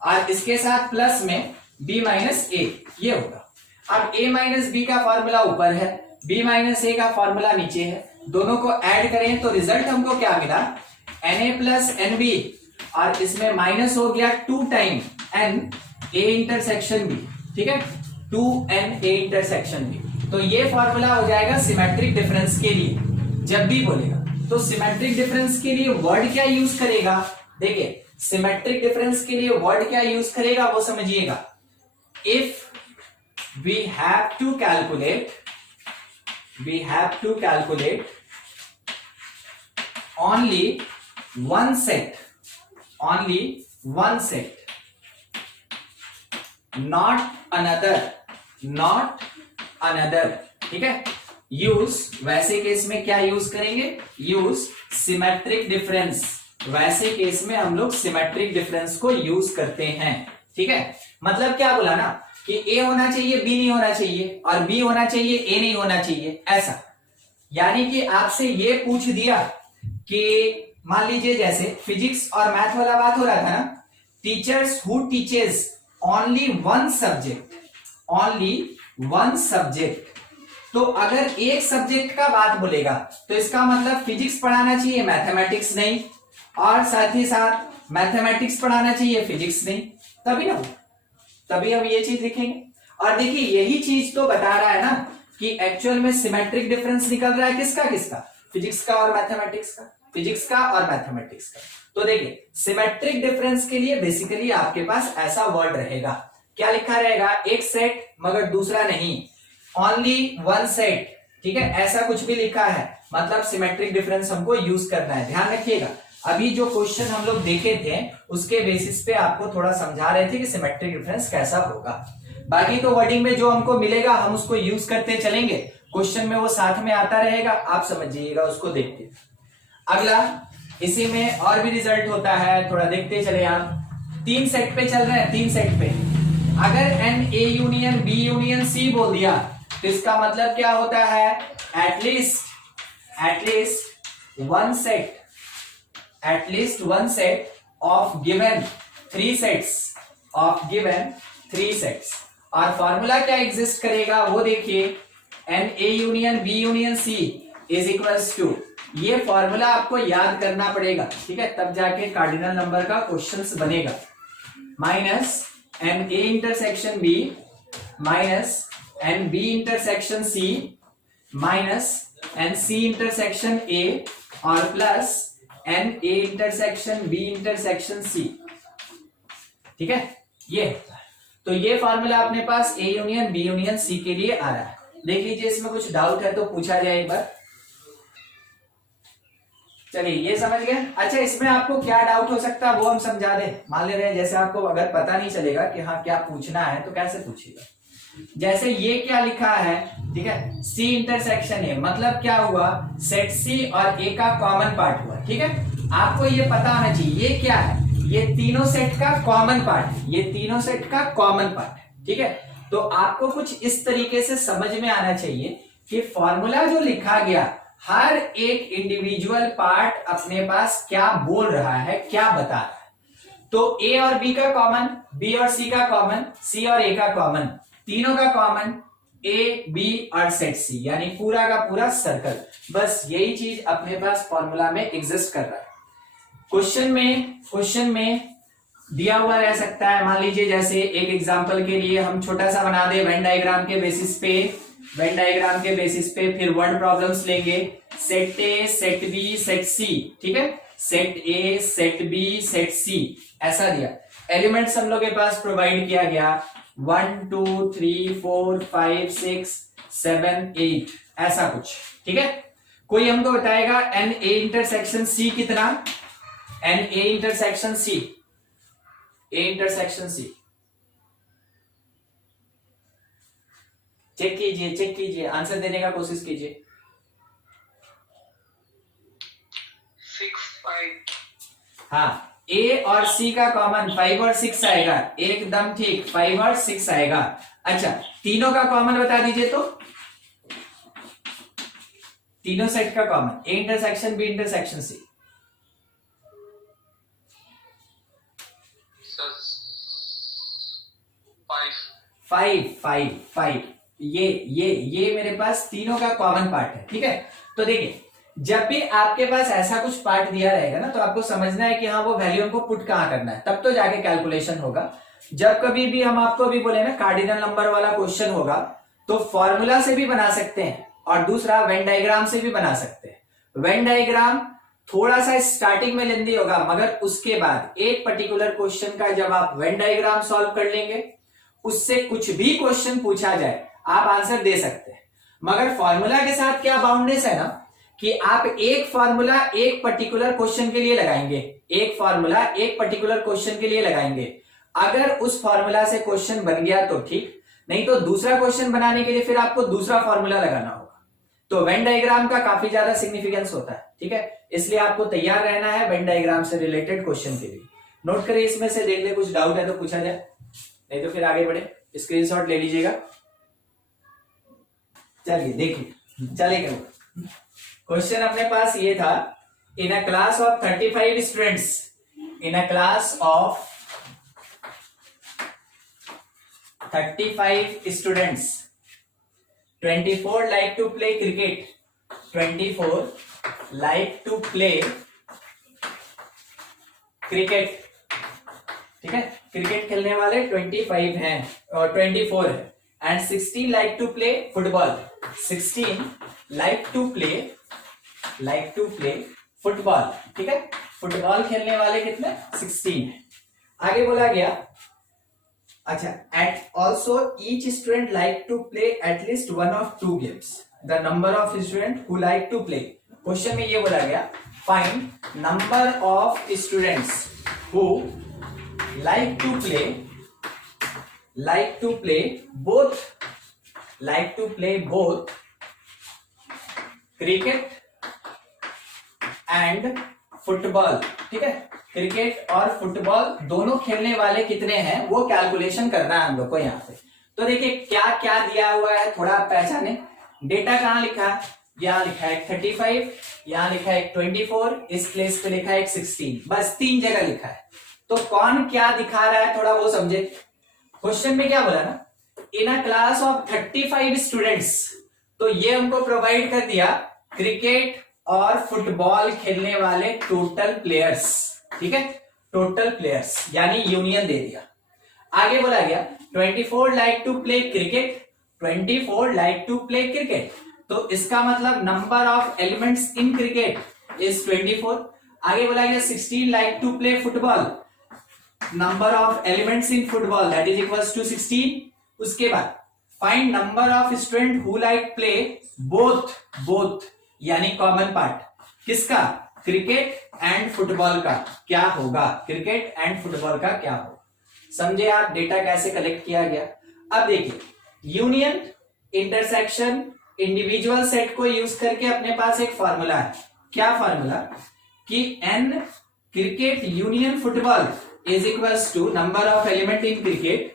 और इसके साथ प्लस में b माइनस ए, ये होगा। अब a माइनस बी का फॉर्मूला ऊपर है, b माइनस ए का फॉर्मूला नीचे है, दोनों को ऐड करें तो रिजल्ट हमको क्या मिला, na प्लस एन बी और इसमें माइनस हो गया 2 time n a intersection b, ठीक है 2n a इंटरसेक्शन b। तो ये फॉर्मूला हो जाएगा सिमेट्रिक डिफरेंस के लिए। जब भी बोलेगा तो सिमेट्रिक डिफरेंस के लिए वर्ड क्या यूज करेगा, देखिए सिमेट्रिक डिफरेंस के लिए वर्ड क्या यूज करेगा वो समझिएगा। If we have to calculate only one set, not another, ठीक है। यूज वैसे केस में क्या यूज करेंगे, यूज सिमेट्रिक डिफरेंस, वैसे केस में हम लोग सिमेट्रिक डिफरेंस को यूज करते हैं। ठीक है, मतलब क्या बोला ना कि a होना चाहिए b नहीं होना चाहिए और b होना चाहिए a नहीं होना चाहिए, ऐसा। यानी कि आपसे ये पूछ दिया कि मान लीजिए जैसे फिजिक्स और मैथ वाला बात हो रहा था ना, teachers who teaches only one subject, तो अगर एक सब्जेक्ट का बात बोलेगा तो इसका मतलब फिजिक्स पढ़ाना चाहिए, मैथमेटिक्स नहीं। और साथ ही साथ मैथमेटिक्स पढ़ाना चाहिए, फिजिक्स नहीं, तभी ना, तभी हम ये चीज लिखेंगे। और देखिए यही चीज तो बता रहा है ना कि एक्चुअल में सिमेट्रिक डिफरेंस निकल रहा है किसका किसका, फिजिक्स का और मैथमेटिक्स का, फिजिक्स का और मैथमेटिक्स का। तो देखिए सिमेट्रिक डिफरेंस के लिए बेसिकली आपके पास ऐसा वर्ड रहेगा, क्या लिखा रहेगा, एक सेट मगर दूसरा नहीं, ओनली वन सेट, ठीक है, ऐसा कुछ भी लिखा है, मतलब सिमेट्रिक डिफरेंस हमको यूज करना है। ध्यान रखिएगा, अभी जो क्वेश्चन हम लोग देखे थे उसके बेसिस पे आपको थोड़ा समझा रहे थे कि सिमेट्रिक डिफरेंस कैसा होगा। बाकी तो वर्डिंग में जो हमको मिलेगा हम उसको यूज करते चलेंगे, क्वेश्चन में वो साथ में आता रहेगा, आप समझिएगा उसको देखते। अगला इसी में और भी रिजल्ट होता है, थोड़ा देखते चले आप। 3 सेट पे चल रहे हैं, 3 सेट पे अगर n A union B union C बोल दिया तो इसका मतलब क्या होता है, at least one set of given 3 sets. और फॉर्मूला क्या एग्जिस्ट करेगा वो देखिए, n A union B union C is equals to, ये फॉर्मूला आपको याद करना पड़ेगा, ठीक है, तब जाके कार्डिनल नंबर का क्वेश्चंस बनेगा। Minus n A intersection B minus n B intersection C minus n C intersection A और plus n A intersection B intersection C, ठीक है। ये तो ये फॉर्मूला अपने पास A union B union C के लिए आ रहा है। देख लीजिए इसमें कुछ डाउट है तो पूछा जाए एक बार। चलिए ये समझ गए। अच्छा इसमें आपको क्या डाउट हो सकता है वो हम समझा दें। मान ले रहे हैं जैसे आपको अगर पता नहीं चलेगा कि हाँ क्या पूछना है तो कैसे पूछिएगा, जैसे ये क्या लिखा है, ठीक है, सी इंटरसेक्शन ए, मतलब क्या हुआ, सेट सी और ए का कॉमन पार्ट हुआ, ठीक है। आपको ये पता होना चाहिए ये क्या है, ये तीनों सेट का कॉमन पार्ट है, ये तीनों सेट का कॉमन पार्ट है, ठीक है। तो आपको कुछ इस तरीके से समझ में आना चाहिए कि फॉर्मूला जो लिखा गया हर एक इंडिविजुअल पार्ट अपने पास क्या बोल रहा है, क्या बता रहा है। तो ए और बी का कॉमन, बी और सी का कॉमन, सी और ए का कॉमन, तीनों का कॉमन ए बी और सेट सी, यानी पूरा का पूरा सर्कल, बस यही चीज अपने पास फॉर्मूला में एग्जिस्ट कर रहा है। क्वेश्चन में दिया हुआ रह सकता है, मान लीजिए जैसे एक एग्जांपल के लिए हम छोटा सा बना दे वेन डायग्राम के बेसिस पे, फिर वर्ड प्रॉब्लम्स लेंगे, set A set B set C, ठीक है, set A set B set C, ऐसा दिया। एलिमेंट्स हम लोग के पास प्रोवाइड किया गया 1 2 3 4 5 6 7 8, ऐसा कुछ, ठीक है। कोई हमको बताएगा एन ए इंटरसेक्शन सी कितना, n A intersection C, A intersection C, check कीजिए, आंसर देने का कोशिश कीजिए। 6 5, हाँ, ए और सी का कॉमन 5 और 6 आएगा, एकदम ठीक, 5 और 6 आएगा। अच्छा तीनों का कॉमन बता दीजिए तो, तीनों सेट का common, A intersection B intersection C, 5 ये मेरे पास तीनों का कॉमन पार्ट है, ठीक है। तो देखिए जब भी आपके पास ऐसा कुछ पार्ट दिया रहेगा ना तो आपको समझना है कि हाँ वो वैल्यू को पुट कहां करना है, तब तो जाके कैलकुलेशन होगा। जब कभी भी हम आपको भी बोले ना कार्डिनल नंबर वाला क्वेश्चन होगा तो फॉर्मूला से भी बना सकते हैं और दूसरा वेन डायग्राम से भी बना सकते हैं। वेन डायग्राम थोड़ा सा स्टार्टिंग में लेंदी होगा, मगर उसके बाद एक पर्टिकुलर क्वेश्चन का जब आप वेन डायग्राम सॉल्व कर लेंगे उससे कुछ भी क्वेश्चन पूछा जाए आप आंसर दे सकते हैं। मगर फॉर्मूला के साथ क्या बाउंडेस है ना कि आप एक फॉर्मूला एक पर्टिकुलर क्वेश्चन के लिए लगाएंगे, एक फॉर्मूला एक पर्टिकुलर क्वेश्चन के लिए लगाएंगे। अगर उस फॉर्मूला से क्वेश्चन बन गया तो ठीक, नहीं तो दूसरा क्वेश्चन बनाने के लिए फिर आपको दूसरा फॉर्मूला लगाना होगा। तो वेन डायग्राम का काफी ज्यादा सिग्निफिकेंस होता है, ठीक है, इसलिए आपको तैयार रहना है वेन डायग्राम से रिलेटेड क्वेश्चन के लिए। नोट करिए, इसमें से देख ले कुछ डाउट है तो पूछा जाए, नहीं तो फिर आगे बढ़े। स्क्रीनशॉट ले लीजिएगा। चलिए देखिए, चलेगा क्वेश्चन अपने पास ये था, in a class of 35 students, in a class of 35 students 24 like to play cricket, 24 like to play cricket, ठीक है, क्रिकेट खेलने वाले 25 हैं और 24 है, and 16 like to play football, 16 like to play football, ठीक है, फुटबॉल खेलने वाले कितने 16 है। आगे बोला गया, अच्छा, at also each student like to play at least one of two games, the number of student who like to play. Question में ये बोला गया, find number of students who like to play both cricket and football, ठीक है, cricket और football दोनों खेलने वाले कितने हैं वो कैलकुलेशन करना है हम लोग को यहाँ पे। तो देखिए क्या क्या दिया हुआ है, थोड़ा आप पहचाने। डेटा कहाँ लिखा है, यहाँ लिखा है 35, यहाँ लिखा है 24, इस प्लेस पे लिखा है 16, बस 3 जगह लिखा है। तो कौन क्या दिखा रहा है थोड़ा वो समझे। क्वेश्चन में क्या बोला ना, इन अ क्लास ऑफ 35 स्टूडेंट्स, तो ये हमको प्रोवाइड कर दिया क्रिकेट और फुटबॉल खेलने वाले टोटल प्लेयर्स, ठीक है, टोटल प्लेयर्स यानी यूनियन दे दिया। आगे बोला गया 24 like to play cricket, 24 like to play cricket, तो इसका मतलब number of elements in cricket is 24। आगे बोला गया 16 like to play football, number of elements in football that is equals to 16। उसके बाद find number of student who like play both यानी common part किसका, क्रिकेट एंड फुटबॉल का क्या होगा, क्रिकेट एंड फुटबॉल का क्या होगा। समझे आप डेटा कैसे कलेक्ट किया गया। अब देखिए यूनियन, इंटरसेक्शन, इंडिविजुअल सेट को यूज करके अपने पास एक फॉर्मूला है। क्या फॉर्मूला कि n cricket union football is equals to number of element in cricket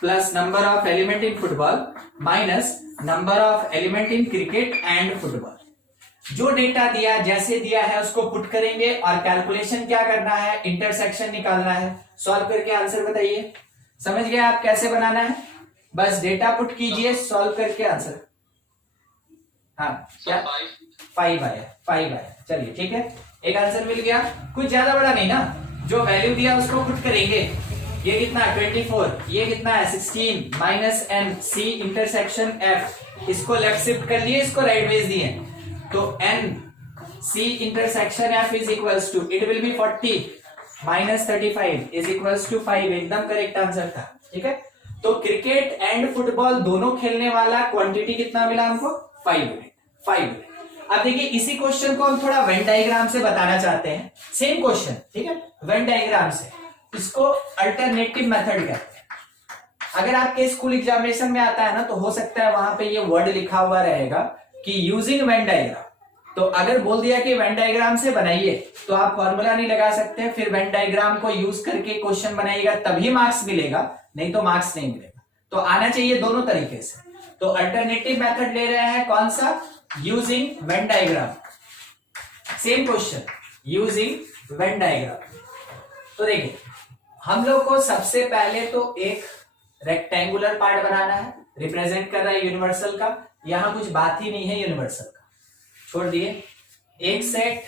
plus number of element in football minus number of element in cricket and football. जो data दिया जैसे दिया है उसको पुट करेंगे और कैलकुलेशन क्या करना है, इंटरसेक्शन निकालना है। सॉल्व करके आंसर बताइए। समझ गए आप कैसे बनाना है, बस डेटा पुट कीजिए, सॉल्व करके आंसर। हाँ क्या 5 आया, चलिए ठीक है, एक आंसर मिल गया। कुछ ज्यादा बड़ा नहीं ना, जो वैल्यू दिया उसको पुट करेंगे। ये कितना 24, ये कितना है 16 minus n c intersection f, इसको लेफ्ट शिफ्ट कर लिए, इसको राइट भेज दिए, तो n c intersection f is equals to it will be 40 minus 35 is equals to 5। एकदम करेक्ट आंसर था, ठीक है। तो क्रिकेट एंड फुटबॉल दोनों खेलने वाला क्वांटिटी कितना मिला हमको, 5। अब देखिए इसी क्वेश्चन को हम थोड़ा वेन डायग्राम से बताना चाहते हैं। सेम क्वेश्चन, ठीक है, वेन डायग्राम से, इसको अल्टरनेटिव मेथड कहते हैं। अगर आपके स्कूल एग्जामिनेशन में आता है ना, तो हो सकता है वहां पे ये वर्ड लिखा हुआ रहेगा कि यूजिंग वेन डायग्राम। तो अगर बोल दिया कि वेन डायग्राम से बनाइए, तो आप फॉर्मूला नहीं लगा सकते, फिर वेन डायग्राम को यूज करके क्वेश्चन बनाइएगा तभी मार्क्स मिलेगा, नहीं तो मार्क्स नहीं मिलेगा। तो आना चाहिए दोनों तरीके से। तो अल्टरनेटिव मेथड ले रहे हैं, कौन सा, using Venn diagram. Same question, using Venn diagram. तो देखिए हम लोग को सबसे पहले तो एक रेक्टेंगुलर पार्ट बनाना है, रिप्रेजेंट कर रहा है यूनिवर्सल का। यहां कुछ बात ही नहीं है यूनिवर्सल का, छोड़ दिए। एक सेट,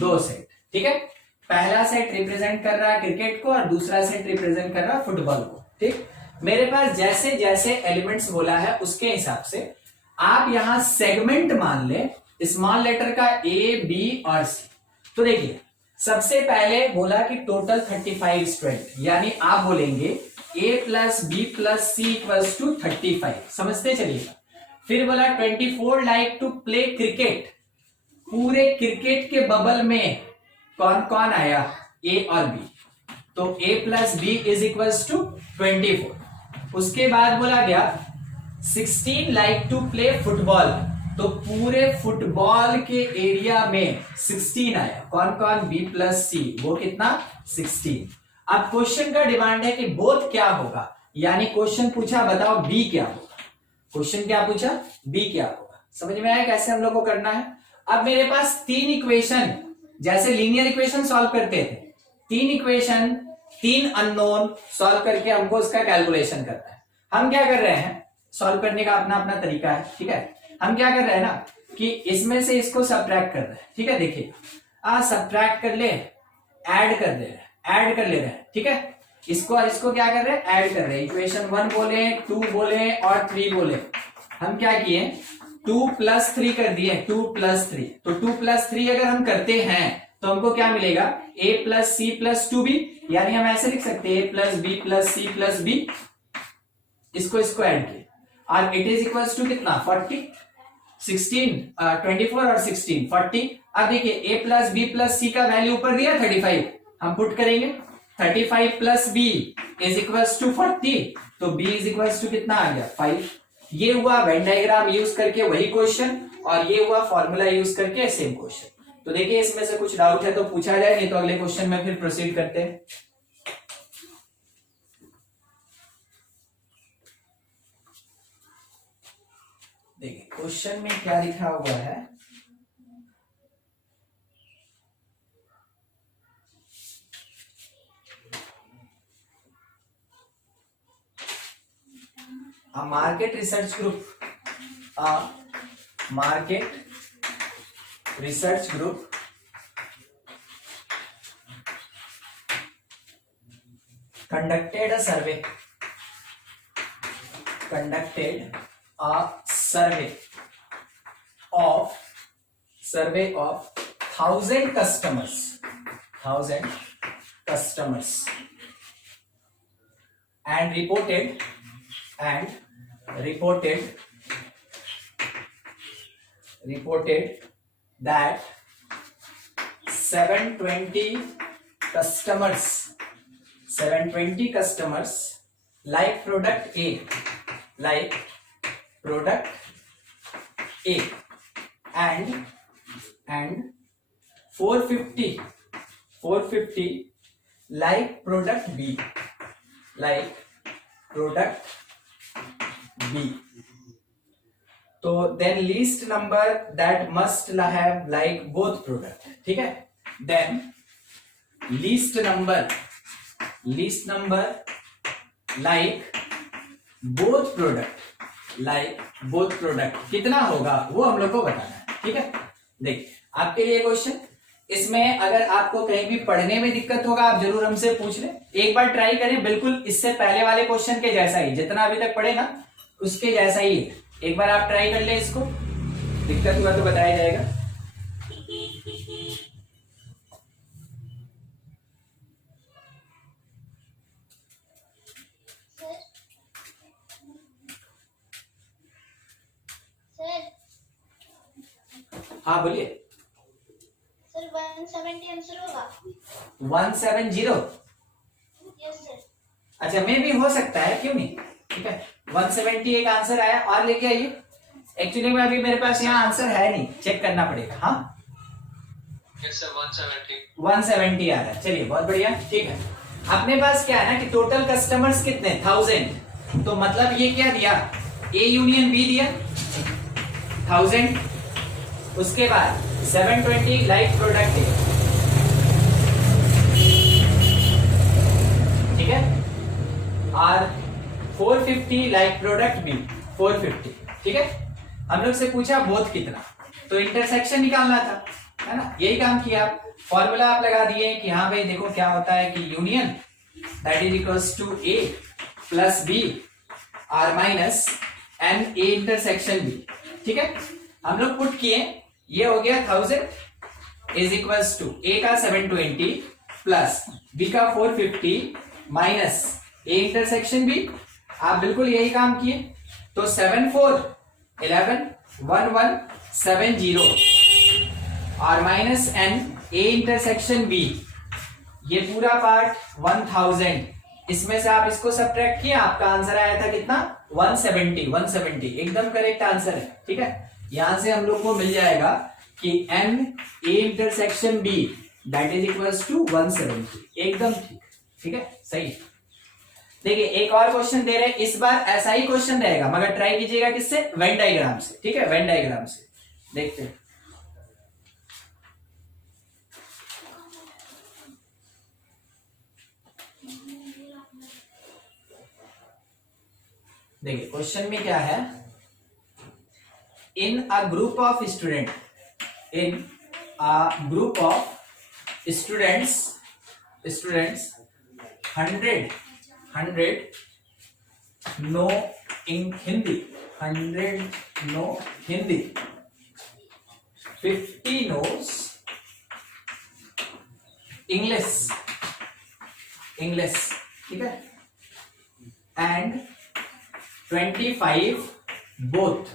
2 सेट, ठीक है। पहला सेट रिप्रेजेंट कर रहा है क्रिकेट को और दूसरा सेट रिप्रेजेंट कर रहा है फुटबॉल को, ठीक। मेरे पास जैसे जैसे एलिमेंट्स बोला है उसके हिसाब से आप यहां सेगमेंट मान ले, स्मॉल लेटर का A, B और C। तो देखिए सबसे पहले बोला कि टोटल 35 स्टूडेंट, यानी आप बोलेंगे A plus B plus C equals to 35, समझते चलिएगा। फिर बोला 24 लाइक टू प्ले क्रिकेट, पूरे क्रिकेट के बबल में कौन कौन आया, A और B, तो A plus B is equals to 24। उसके बाद बोला गया 16 लाइक टू प्ले फुटबॉल, तो पूरे फुटबॉल के एरिया में 16 आया, कौन कौन, B प्लस C, वो कितना 16। अब क्वेश्चन का डिमांड है कि बोथ क्या होगा, यानी क्वेश्चन पूछा बताओ B क्या होगा। क्वेश्चन क्या पूछा, B क्या होगा। समझ में आया कैसे हम लोग को करना है। अब मेरे पास 3 इक्वेशन, जैसे लीनियर इक्वेशन सॉल्व करते थे, 3 इक्वेशन 3 अननोन सॉल्व करके हमको इसका कैलकुलेशन करना है। हम क्या कर रहे हैं, सॉल्व करने का अपना अपना तरीका है, ठीक है। हम क्या कर रहे हैं ना कि इसमें से इसको सब्ट्रैक्ट कर रहे हैं, ठीक है। देखिए सब्ट्रैक्ट कर ले, ऐड कर दे रहे हैं, ऐड कर ले रहे हैं, ठीक है। इसको और इसको क्या कर रहे हैं, ऐड कर रहे हैं। इक्वेशन 1 बोले, 2 बोले और 3 बोले। हम क्या किए, 2 + 3 कर दिए, 2 + 3। तो 2 + 3 अगर हम करते हैं तो हमको क्या मिलेगा, a + c + 2b, यानी हम ऐसे लिख सकते हैं a + b + c + b, इसको ऐड किए और इट इज इक्वल्स टू कितना, 40, 16, 24 और 16, 40। अब देखिए a + b + c का वैल्यू ऊपर दिया 35, हम पुट करेंगे 35 + b इज इक्वल्स टू 40, तो b इज इक्वल्स टू कितना आ गया, 5। ये हुआ वेन डायग्राम यूज करके वही क्वेश्चन, और ये हुआ फॉर्मूला यूज करके सेम क्वेश्चन। तो देखिए इसमें से कुछ डाउट है तो पूछा जाए, नहीं तो अगले क्वेश्चन में फिर प्रोसीड करते हैं। देखिए क्वेश्चन में क्या लिखा हुआ है, a market research group conducted a survey of 1,000 customers and reported that 720 customers like product A and 450 like product B, तो then least number that must have like both product, ठीक है। then least number like both product कितना होगा वो हम लोग को बताना है, ठीक है। देखिए आपके लिए क्वेश्चन, इसमें अगर आपको कहीं भी पढ़ने में दिक्कत होगा आप जरूर हमसे पूछ लें। एक बार ट्राई करें, बिल्कुल इससे पहले वाले क्वेश्चन के जैसा ही, जितना अभी तक पढ़े ना उसके जैसा ही है। एक बार आप ट्राई कर ले, इसको दिक्कत हुआ तो बताया जाएगा। हाँ बोलिए सर। 170 आंसर होगा, 170। Yes sir. अच्छा मे भी हो सकता है, क्यों नहीं, ठीक है। 170 एक आंसर आया, और लेके आइए। एक्चुअली में अभी मेरे पास यहाँ आंसर है नहीं, चेक करना पड़ेगा। हाँ यस सर, 170 आ रहा है, चलिए बहुत बढ़िया, ठीक है। अपने पास क्या है ना कि टोटल कस्टमर्स कितने, 1000, तो मतलब ये क्या दिया, A यूनियन B दिया 1000, उसके बाद 720 लाइक प्रोडक्ट है, ठीक है, और 450 लाइक प्रोडक्ट भी 450, ठीक है। हम लोग से पूछा बोथ कितना, तो इंटरसेक्शन निकालना था, है ना, यही काम किया आप। फॉर्मूला आप लगा दिए कि हाँ भाई देखो क्या होता है कि union that is equals to A + B R - N A intersection B, ठीक है। हम लोग पुट किए, ये हो गया 1000 इज इक्वल्स टू A का 720 प्लस B का 450 माइनस A इंटरसेक्शन B, आप बिल्कुल यही काम किए। तो 7 4 11 1 1 7 0 और minus N A intersection B, ये पूरा पार्ट 1000, इसमें से आप इसको सब्ट्रैक्ट किया, आपका आंसर आया था कितना, 170 एकदम करेक्ट आंसर है, ठीक है। यहां से हम लोग को मिल जाएगा कि N A intersection B that is equals to 170, एकदम ठीक, ठीक है, सही। देखिए एक और क्वेश्चन दे रहे हैं, इस बार ऐसा ही क्वेश्चन रहेगा मगर ट्राई कीजिएगा किससे, वेन डायग्राम से, ठीक है, वेन डायग्राम से। देखते हैं, देखिए क्वेश्चन में क्या है, in a group of students students 100 know in Hindi, 100 know Hindi, 50 knows English, ठीक है, and 25 both,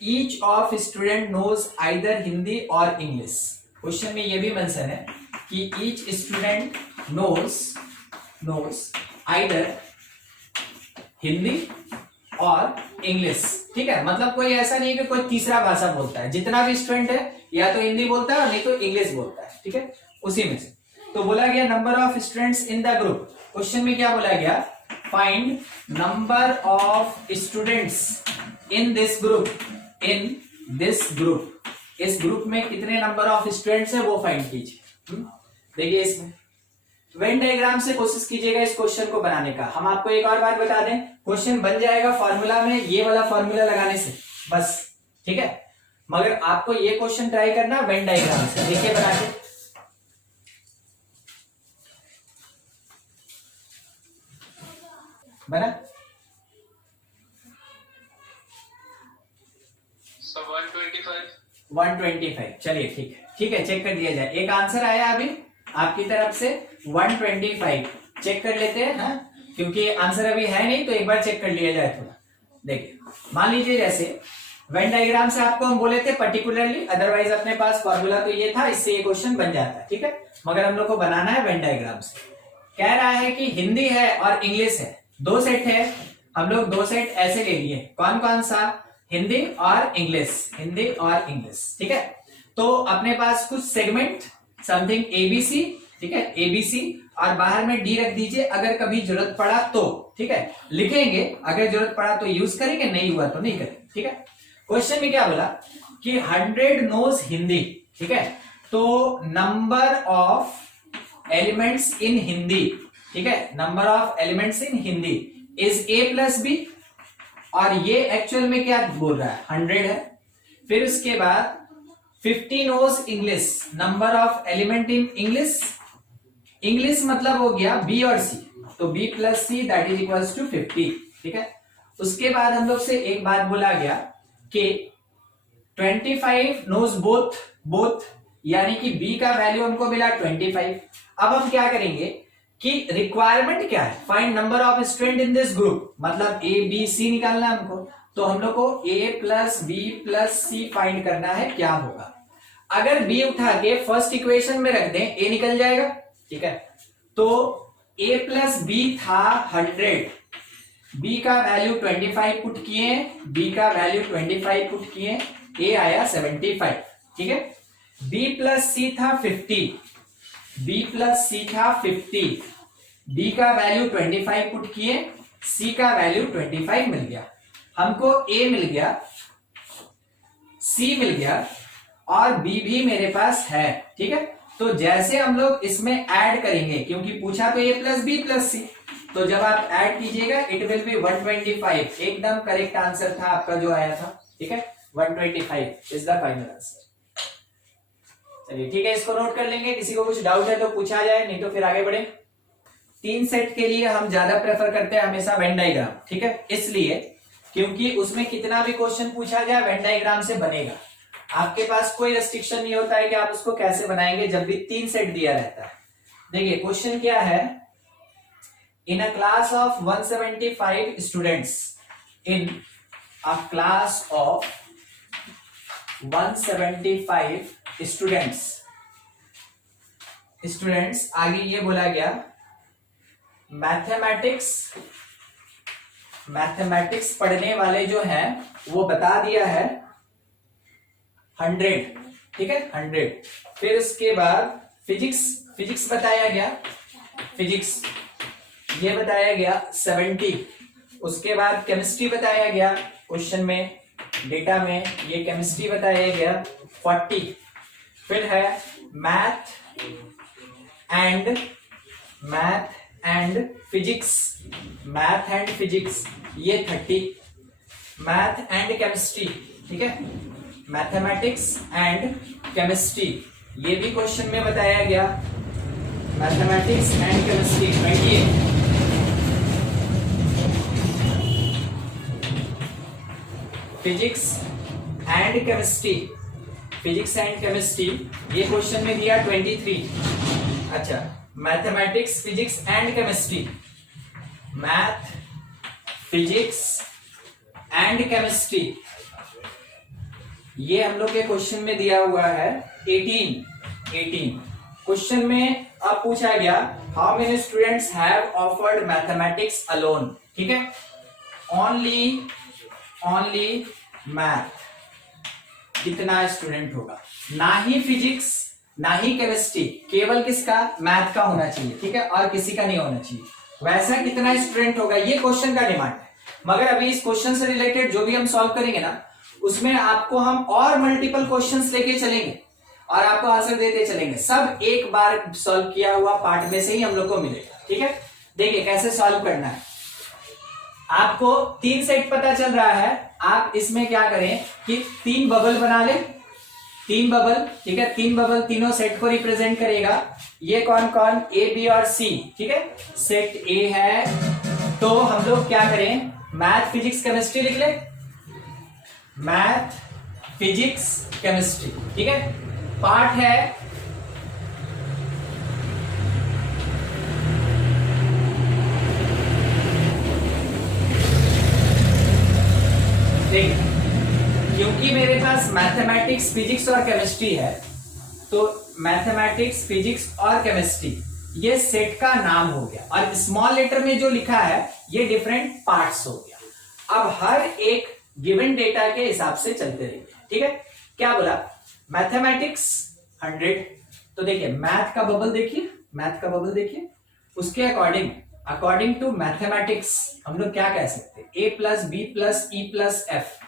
each of student knows either Hindi or English. Question में ये भी मेंशन है कि each student knows either Hindi और इंग्लिश, ठीक है, मतलब कोई ऐसा नहीं कि कोई तीसरा भाषा बोलता है, जितना भी स्टूडेंट है या तो हिंदी बोलता है और नहीं तो इंग्लिश बोलता है, ठीक है, उसी में से। तो बोला गया number of students in the group, question में क्या बोला गया, find number of students in this group, इस ग्रुप में कितने नंबर ऑफ स्टूडेंट्स है वो फाइंड कीजिए। देखिए इसमें वेन डायग्राम से कोशिश कीजिएगा इस क्वेश्चन को बनाने का। हम आपको एक और बात बता दें, क्वेश्चन बन जाएगा फॉर्मूला में, ये वाला फॉर्मूला लगाने से बस, ठीक है, मगर आपको ये क्वेश्चन ट्राई करना वेन डायग्राम से। देखिए बना के, बना 125, चलिए ठीक है, चेक कर दिया जाए। एक आंसर आया अभी आपकी तरफ से 125, चेक कर लेते हैं, हाँ? क्योंकि आंसर अभी है नहीं तो एक बार चेक कर लिया जाए थोड़ा। देखिए मान लीजिए जैसे वेन डायग्राम से आपको हम बोले थे पर्टिकुलरली, अदरवाइज अपने पास फॉर्मूला तो ये था, इससे ये क्वेश्चन बन जाता है, ठीक है, मगर हम लोग को बनाना है वेन डायग्राम से। कह रहा है कि हिंदी है और इंग्लिश है, दो सेट है, हम लोग दो सेट ऐसे ले लिए, कौन कौन सा, हिंदी और इंग्लिश, ठीक है। तो अपने पास कुछ सेगमेंट समथिंग एबीसी, ठीक है, एबीसी, और बाहर में डी रख दीजिए, अगर कभी जरूरत पड़ा तो, ठीक है, लिखेंगे, अगर जरूरत पड़ा तो यूज करेंगे, नहीं हुआ तो नहीं करेंगे, ठीक है। क्वेश्चन में क्या बोला कि 100 नोज हिंदी, ठीक है, तो number of elements in Hindi, ठीक है, number of elements in Hindi is A plus B, और ये एक्चुअल में क्या बोल रहा है, 100 है। फिर उसके बाद 50 knows English, number of element in English मतलब हो गया बी और सी, तो B plus C that is equals to 50, ठीक है। उसके बाद हम लोग से एक बात बोला गया कि 25 नोज बोथ, यानी कि बी का वैल्यू हमको मिला 25। अब हम क्या करेंगे कि रिक्वायरमेंट क्या है, find number of student in this group, मतलब ए बी सी निकालना है हमको, तो हम लोग को ए प्लस बी प्लस सी फाइंड करना है, क्या होगा। अगर बी उठा के फर्स्ट इक्वेशन में रख दें, ए निकल जाएगा, ठीक है, तो a प्लस बी था 100, b का वैल्यू 25 पुट किए, b का वैल्यू 25 पुट किए, a आया 75, ठीक है। b प्लस c था 50, b का वैल्यू 25 पुट किए, c का वैल्यू 25 मिल गया, हमको a मिल गया, c मिल गया और b भी मेरे पास है, ठीक है। तो जैसे हम लोग इसमें ऐड करेंगे, क्योंकि पूछा तो a प्लस बी प्लस सी, तो जब आप ऐड कीजिएगा इट विल बी 125, एकदम करेक्ट आंसर था आपका जो आया था, ठीक है, 125 इज द फाइनल आंसर। चलिए ठीक है, इसको नोट कर लेंगे, किसी को कुछ डाउट है तो पूछा जाए, नहीं तो फिर आगे बढ़े। 3 सेट के लिए हम ज्यादा प्रेफर करते हैं हमेशा वेन डायग्राम, ठीक है, इसलिए क्योंकि उसमें कितना भी क्वेश्चन पूछा जाए वेन डायग्राम से बनेगा, आपके पास कोई रेस्ट्रिक्शन नहीं होता है कि आप उसको कैसे बनाएंगे जब भी 3 सेट दिया रहता है। देखिए क्वेश्चन क्या है, in a class of 175 students, in a class of 175 students, आगे ये बोला गया मैथमेटिक्स पढ़ने वाले जो हैं वो बता दिया है 100, ठीक है, 100। फिर उसके बाद फिजिक्स बताया गया, फिजिक्स ये बताया गया 70। उसके बाद केमिस्ट्री बताया गया, क्वेश्चन में डेटा में ये केमिस्ट्री बताया गया 40। फिर है मैथ एंड फिजिक्स ये 30। मैथ एंड केमिस्ट्री, ठीक है, मैथमेटिक्स एंड केमिस्ट्री ये भी क्वेश्चन में बताया गया, mathematics and chemistry 28। Physics and chemistry, physics and chemistry ये क्वेश्चन में दिया 23। अच्छा, mathematics physics and chemistry, math physics and chemistry, ये हम लोग के क्वेश्चन में दिया हुआ है 18। क्वेश्चन में अब पूछा गया how many students have offered mathematics alone, ठीक है, ओनली मैथ, कितना स्टूडेंट होगा, ना ही फिजिक्स ना ही केमिस्ट्री, केवल किसका, मैथ का होना चाहिए, ठीक है, और किसी का नहीं होना चाहिए। वैसा कितना स्टूडेंट होगा, ये क्वेश्चन का डिमांड है। मगर अभी इस क्वेश्चन से रिलेटेड जो भी हम सॉल्व करेंगे ना, उसमें आपको हम और मल्टीपल क्वेश्चंस लेके चलेंगे और आपको आंसर देते चलेंगे। सब एक बार सॉल्व किया हुआ पार्ट में से ही हम लोग को मिलेगा, ठीक है। देखिए कैसे सॉल्व करना है। आपको 3 सेट पता चल रहा है, आप इसमें क्या करें कि 3 बबल बना ले, 3 बबल, ठीक है, 3 बबल तीनों सेट को रिप्रेजेंट करेगा। ये कौन कौन, ए बी और सी, ठीक है, सेट ए है। तो हम लोग क्या करें, मैथ फिजिक्स केमिस्ट्री लिख ले, मैथ फिजिक्स केमिस्ट्री, ठीक है, पार्ट है देखिए, क्योंकि मेरे पास मैथमेटिक्स फिजिक्स और केमिस्ट्री है, तो मैथमेटिक्स फिजिक्स और केमिस्ट्री ये सेट का नाम हो गया, और स्मॉल लेटर में जो लिखा है ये डिफरेंट पार्ट्स हो गया। अब हर एक गिवन डेटा के हिसाब से चलते रहेंगे, ठीक है। क्या बोला, मैथमेटिक्स 100, तो देखिए मैथ का बबल देखिए, मैथ का बबल देखिए, उसके अकॉर्डिंग टू मैथमेटिक्स हम लोग क्या कह सकते हैं, A plus B plus E plus F,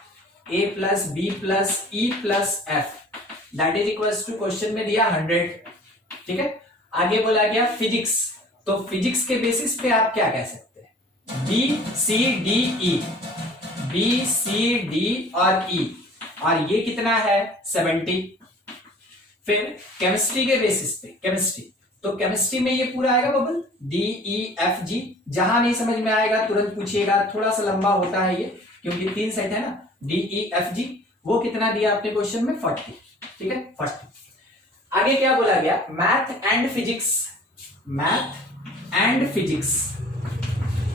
A plus B plus E plus F, that is equals to question में दिया 100, ठीक है। आगे बोला गया फिजिक्स, तो फिजिक्स के बेसिस पे आप क्या कह सकते हैं, B C D E, B C D और ई, और ये कितना है 70। फिर केमिस्ट्री के बेसिस पे, केमिस्ट्री, तो केमिस्ट्री में ये पूरा आएगा बबल, डी ई एफ जी, जहां नहीं समझ में आएगा तुरंत पूछिएगा, थोड़ा सा लंबा होता है ये क्योंकि 3 सेट है ना, डी ई एफ जी, वो कितना दिया आपने क्वेश्चन में 40, ठीक है 40। आगे क्या बोला गया, math and physics, math and physics,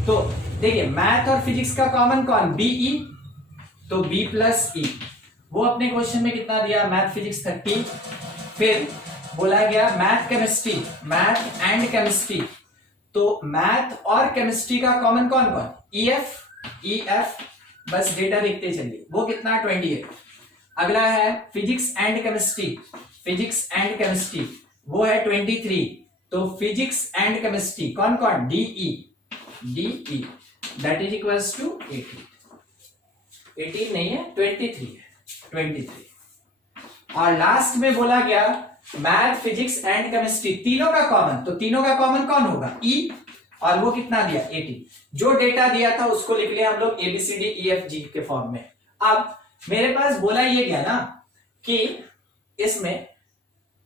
तो देखिए मैथ और फिजिक्स का कॉमन कौन, बीई, तो बी प्लस ई, वो अपने क्वेश्चन में कितना दिया, मैथ फिजिक्स 30। फिर बोला गया math chemistry, math and chemistry, तो मैथ और केमिस्ट्री का कॉमन कौन कौन, ई एफ, बस डेटा लिखते चलिए, वो कितना 28। अगला है physics and chemistry, physics and chemistry, वो है 23, तो फिजिक्स एंड केमिस्ट्री कौन कौन, DE, that is equals to 18 नहीं है 23 है, 23। और लास्ट में बोला गया मैथ फिजिक्स एंड केमिस्ट्री, तीनों का कॉमन, तो तीनों का कॉमन कौन होगा, ई, और वो कितना दिया 18। जो डेटा दिया था उसको लिख लिया हम लोग एबीसीडी ई एफ जी के फॉर्म में। अब मेरे पास बोला ये गया ना कि इसमें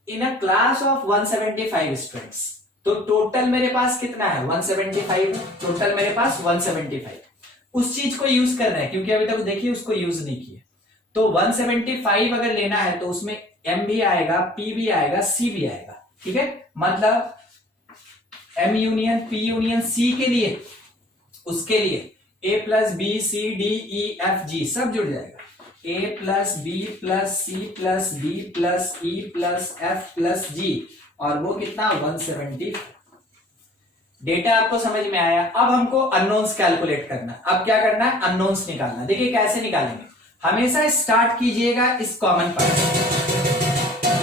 इन अ क्लास ऑफ 175 स्टूडेंट्स, तो टोटल मेरे पास कितना है 175, टोटल मेरे पास 175, उस चीज को यूज कर रहे हैं क्योंकि अभी तक देखिए उसको यूज नहीं किया। तो 175 अगर लेना है तो उसमें एम भी आएगा, पी भी आएगा, सी भी आएगा, ठीक है, मतलब M union P union C के लिए, उसके लिए A plus B C D E F G सब जुड़ जाएगा, A plus B plus C plus D plus E plus F plus G, और वो कितना 170। डेटा आपको समझ में आया। अब हमको अननोन्स कैलकुलेट करना, अब क्या करना है, अननोन्स निकालना। देखिए कैसे निकालेंगे, हमेशा स्टार्ट कीजिएगा इस कॉमन पार्ट,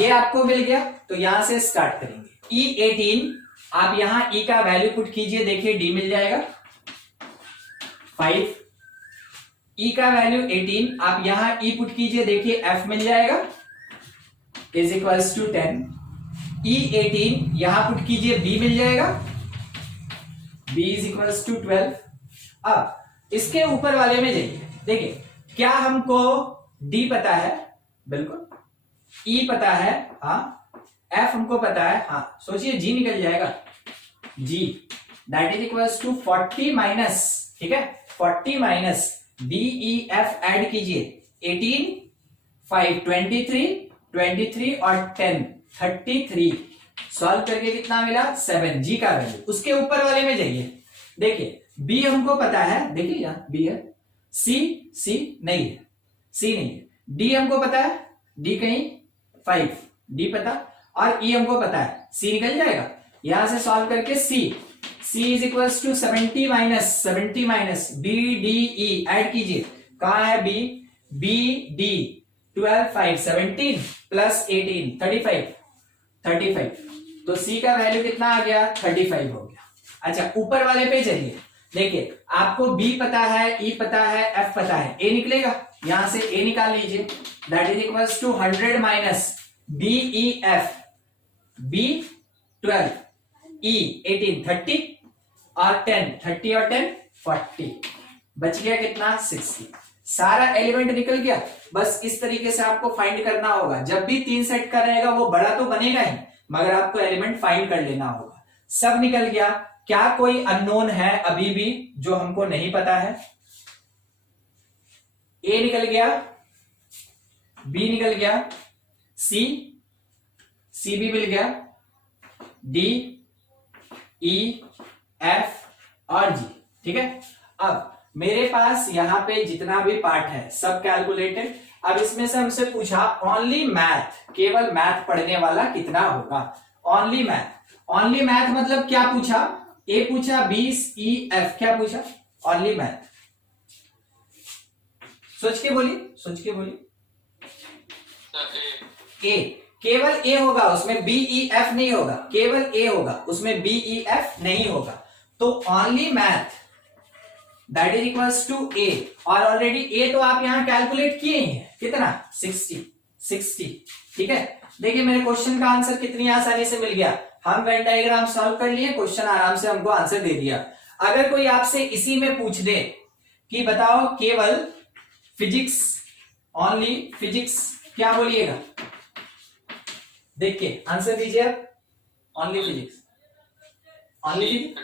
ये आपको मिल गया तो यहां से स्टार्ट करेंगे। ई 18, आप यहां ई का वैल्यू पुट कीजिए, देखिए डी मिल जाएगा 5, ई का वैल्यू 18, आप यहां ई पुट कीजिए, देखिए एफ मिल जाएगा इज इक्वल्स टू 10, ई 18 यहां पुट कीजिए, बी मिल जाएगा, बी इज इक्वल्स टू 12। अब इसके ऊपर वाले में जाइए, देखिए क्या हमको डी पता है, बिल्कुल ई पता है, हाँ एफ हमको पता है, हाँ सोचिए जी निकल जाएगा, G that is equals to 40 minus, ठीक है 40 माइनस DEF ऐड कीजिए 18 5 23 और 10 33, सॉल्व करके कितना मिला 7, जी का वैल्यू। उसके ऊपर वाले में जाइए, देखिए बी हमको पता है, देखिए यहाँ बी है, सी नहीं है, सी नहीं है, डी हमको पता है, डी कहीं 5, डी पता, और ई हमको पता है, सी निकल जाएगा। यहां से सॉल्व करके C is equals to 70 minus B D E add कीजिए, कहां है बी डी 12 5 17 प्लस 18 35, तो सी का वैल्यू कितना आ गया 35 हो गया। अच्छा ऊपर वाले पे चलिए, देखिए आपको बी पता है, ई पता है, एफ पता है, ए निकलेगा, यहां से ए निकाल लीजिए, that is equals to 100 minus B E F, B 12 E 18 30 और 10 30 और 10 40, बच गया कितना 60, सारा एलिमेंट निकल गया। बस इस तरीके से आपको फाइंड करना होगा, जब भी 3 सेट का रहेगा वो बड़ा तो बनेगा ही, मगर आपको एलिमेंट फाइंड कर लेना होगा। सब निकल गया, क्या कोई अननोन है अभी भी जो हमको नहीं पता है? ए निकल गया, बी निकल गया, सी भी मिल गया, डी ई एफ और जी, ठीक है। अब मेरे पास यहां पे जितना भी पार्ट है सब कैलकुलेटेड। अब इसमें से हमसे पूछा ओनली मैथ, केवल मैथ पढ़ने वाला कितना होगा? ओनली मैथ मतलब क्या पूछा? ए पूछा, बी ई एफ, क्या पूछा? Only math. सोच के बोलिए। ए, केवल ए होगा, उसमें बी ई एफ नहीं होगा, केवल ए होगा, उसमें बी ई एफ नहीं होगा। तो only math that is equals to A, और ऑलरेडी ए तो आप यहां कैलकुलेट किए ही हैं, कितना 60, ठीक है। देखिए मेरे क्वेश्चन का आंसर कितनी आसानी से मिल गया, हम वेन डायग्राम सॉल्व कर लिए, क्वेश्चन आराम से हमको आंसर दे दिया। अगर कोई आपसे इसी में पूछ दे कि बताओ केवल फिजिक्स, ओनली फिजिक्स, क्या बोलिएगा? देखिए आंसर दीजिए आप, ओनली फिजिक्स, ओनली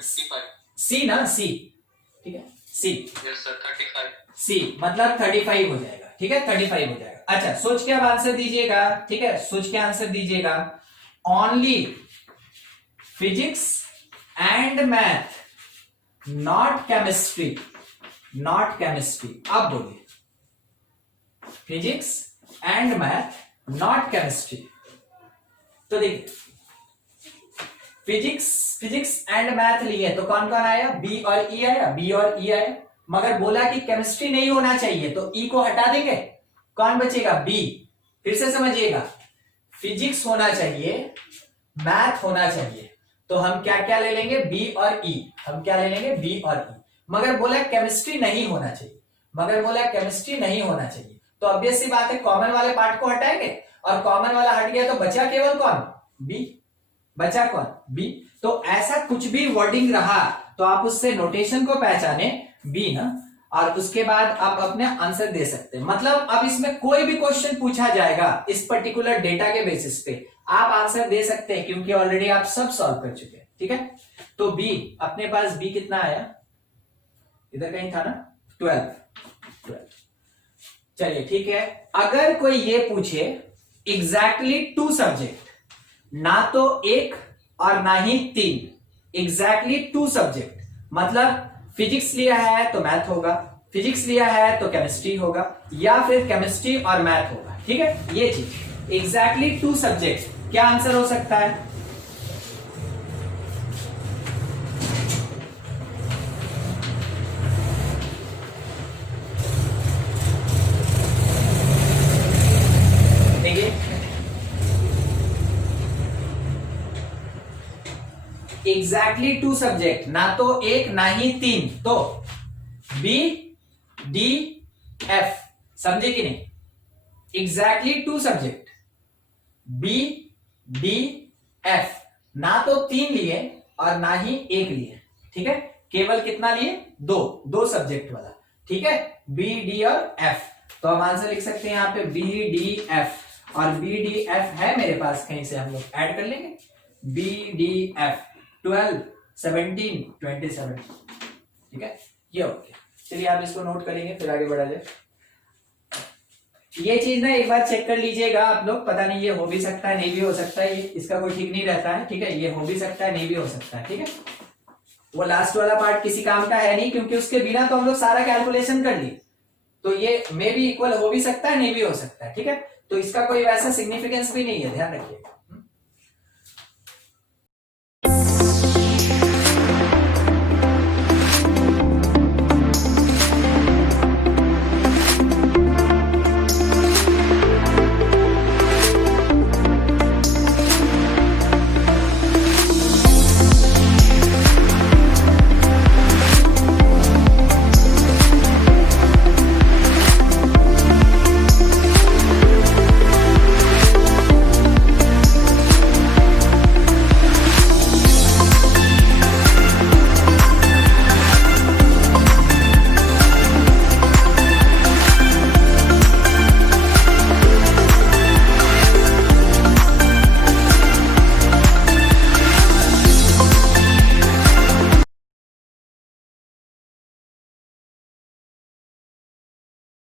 सी ना, सी, ठीक है, सी, यस सर 35, सी मतलब 35 हो जाएगा, ठीक है 35 हो जाएगा। अच्छा सोच के अब आंसर दीजिएगा, ठीक है, सोच के आंसर दीजिएगा, only physics and math, not chemistry, अब बोलिए physics and math not chemistry. तो देखिए फिजिक्स एंड मैथ लिए तो कौन कौन आया? बी और ई आया, मगर बोला कि केमिस्ट्री नहीं होना चाहिए तो ई को हटा देंगे, कौन बचेगा? बी। फिर से समझिएगा, फिजिक्स होना चाहिए, मैथ होना चाहिए, तो हम क्या क्या ले लेंगे? बी और ई, हम क्या ले लेंगे? बी और ई। मगर बोला केमिस्ट्री नहीं होना चाहिए, तो ऑब्वियस सी बात है कॉमन वाले पार्ट को हटाएंगे, और कॉमन वाला हट गया तो बचा केवल कौन? बी। बचा कौन? बी। तो ऐसा कुछ भी वर्डिंग रहा तो आप उससे नोटेशन को पहचाने, बी ना, और उसके बाद आप अपने आंसर दे सकते हैं। मतलब अब इसमें कोई भी क्वेश्चन पूछा जाएगा इस पर्टिकुलर डेटा के बेसिस पे आप आंसर दे सकते हैं, क्योंकि ऑलरेडी आप सब सॉल्व कर चुके हैं, ठीक है। तो बी, अपने पास बी कितना आया? इधर कहीं था ना, 12। चलिए ठीक है। अगर कोई ये पूछे एग्जैक्टली 2 सब्जेक्ट, ना तो 1 और ना ही 3, एग्जैक्टली 2 सब्जेक्ट, मतलब फिजिक्स लिया है तो मैथ होगा, फिजिक्स लिया है तो केमिस्ट्री होगा, या फिर केमिस्ट्री और मैथ होगा, ठीक है। ये चीज एग्जैक्टली 2 सब्जेक्ट, क्या आंसर हो सकता है? देखिए एग्जैक्टली 2 सब्जेक्ट, ना तो 1 ना ही 3, तो बी डी एफ, समझे कि नहीं? Exactly 2 subject, B D F, ना तो 3 लिए और ना ही 1 लिए, ठीक है। केवल कितना लिए? 2 सब्जेक्ट वाला, ठीक है, बी डी और एफ। तो हम आंसर लिख सकते हैं यहां पे बी डी एफ, और बी डी एफ है मेरे पास, कहीं से हम लोग ऐड कर लेंगे। बी डी एफ 12 17 27, ठीक है, ये हो गया। चलिए आप इसको नोट करेंगे फिर आगे बढ़ा जाए। ये चीज ना एक बार चेक कर लीजिएगा आप लोग, पता नहीं ये हो भी सकता है नहीं भी हो सकता है, ये इसका कोई ठीक नहीं रहता है, ठीक है, ये हो भी सकता है नहीं भी हो सकता है, ठीक है। वो लास्ट वाला पार्ट किसी काम का है नहीं, क्योंकि उसके बिना तो हम लोग सारा कैलकुलेशन कर ली, तो ये मे भी इक्वल हो भी सकता है नहीं भी हो सकता है, ठीक है। तो इसका कोई वैसा सिग्निफिकेंस भी नहीं है, ध्यान रखिएगा।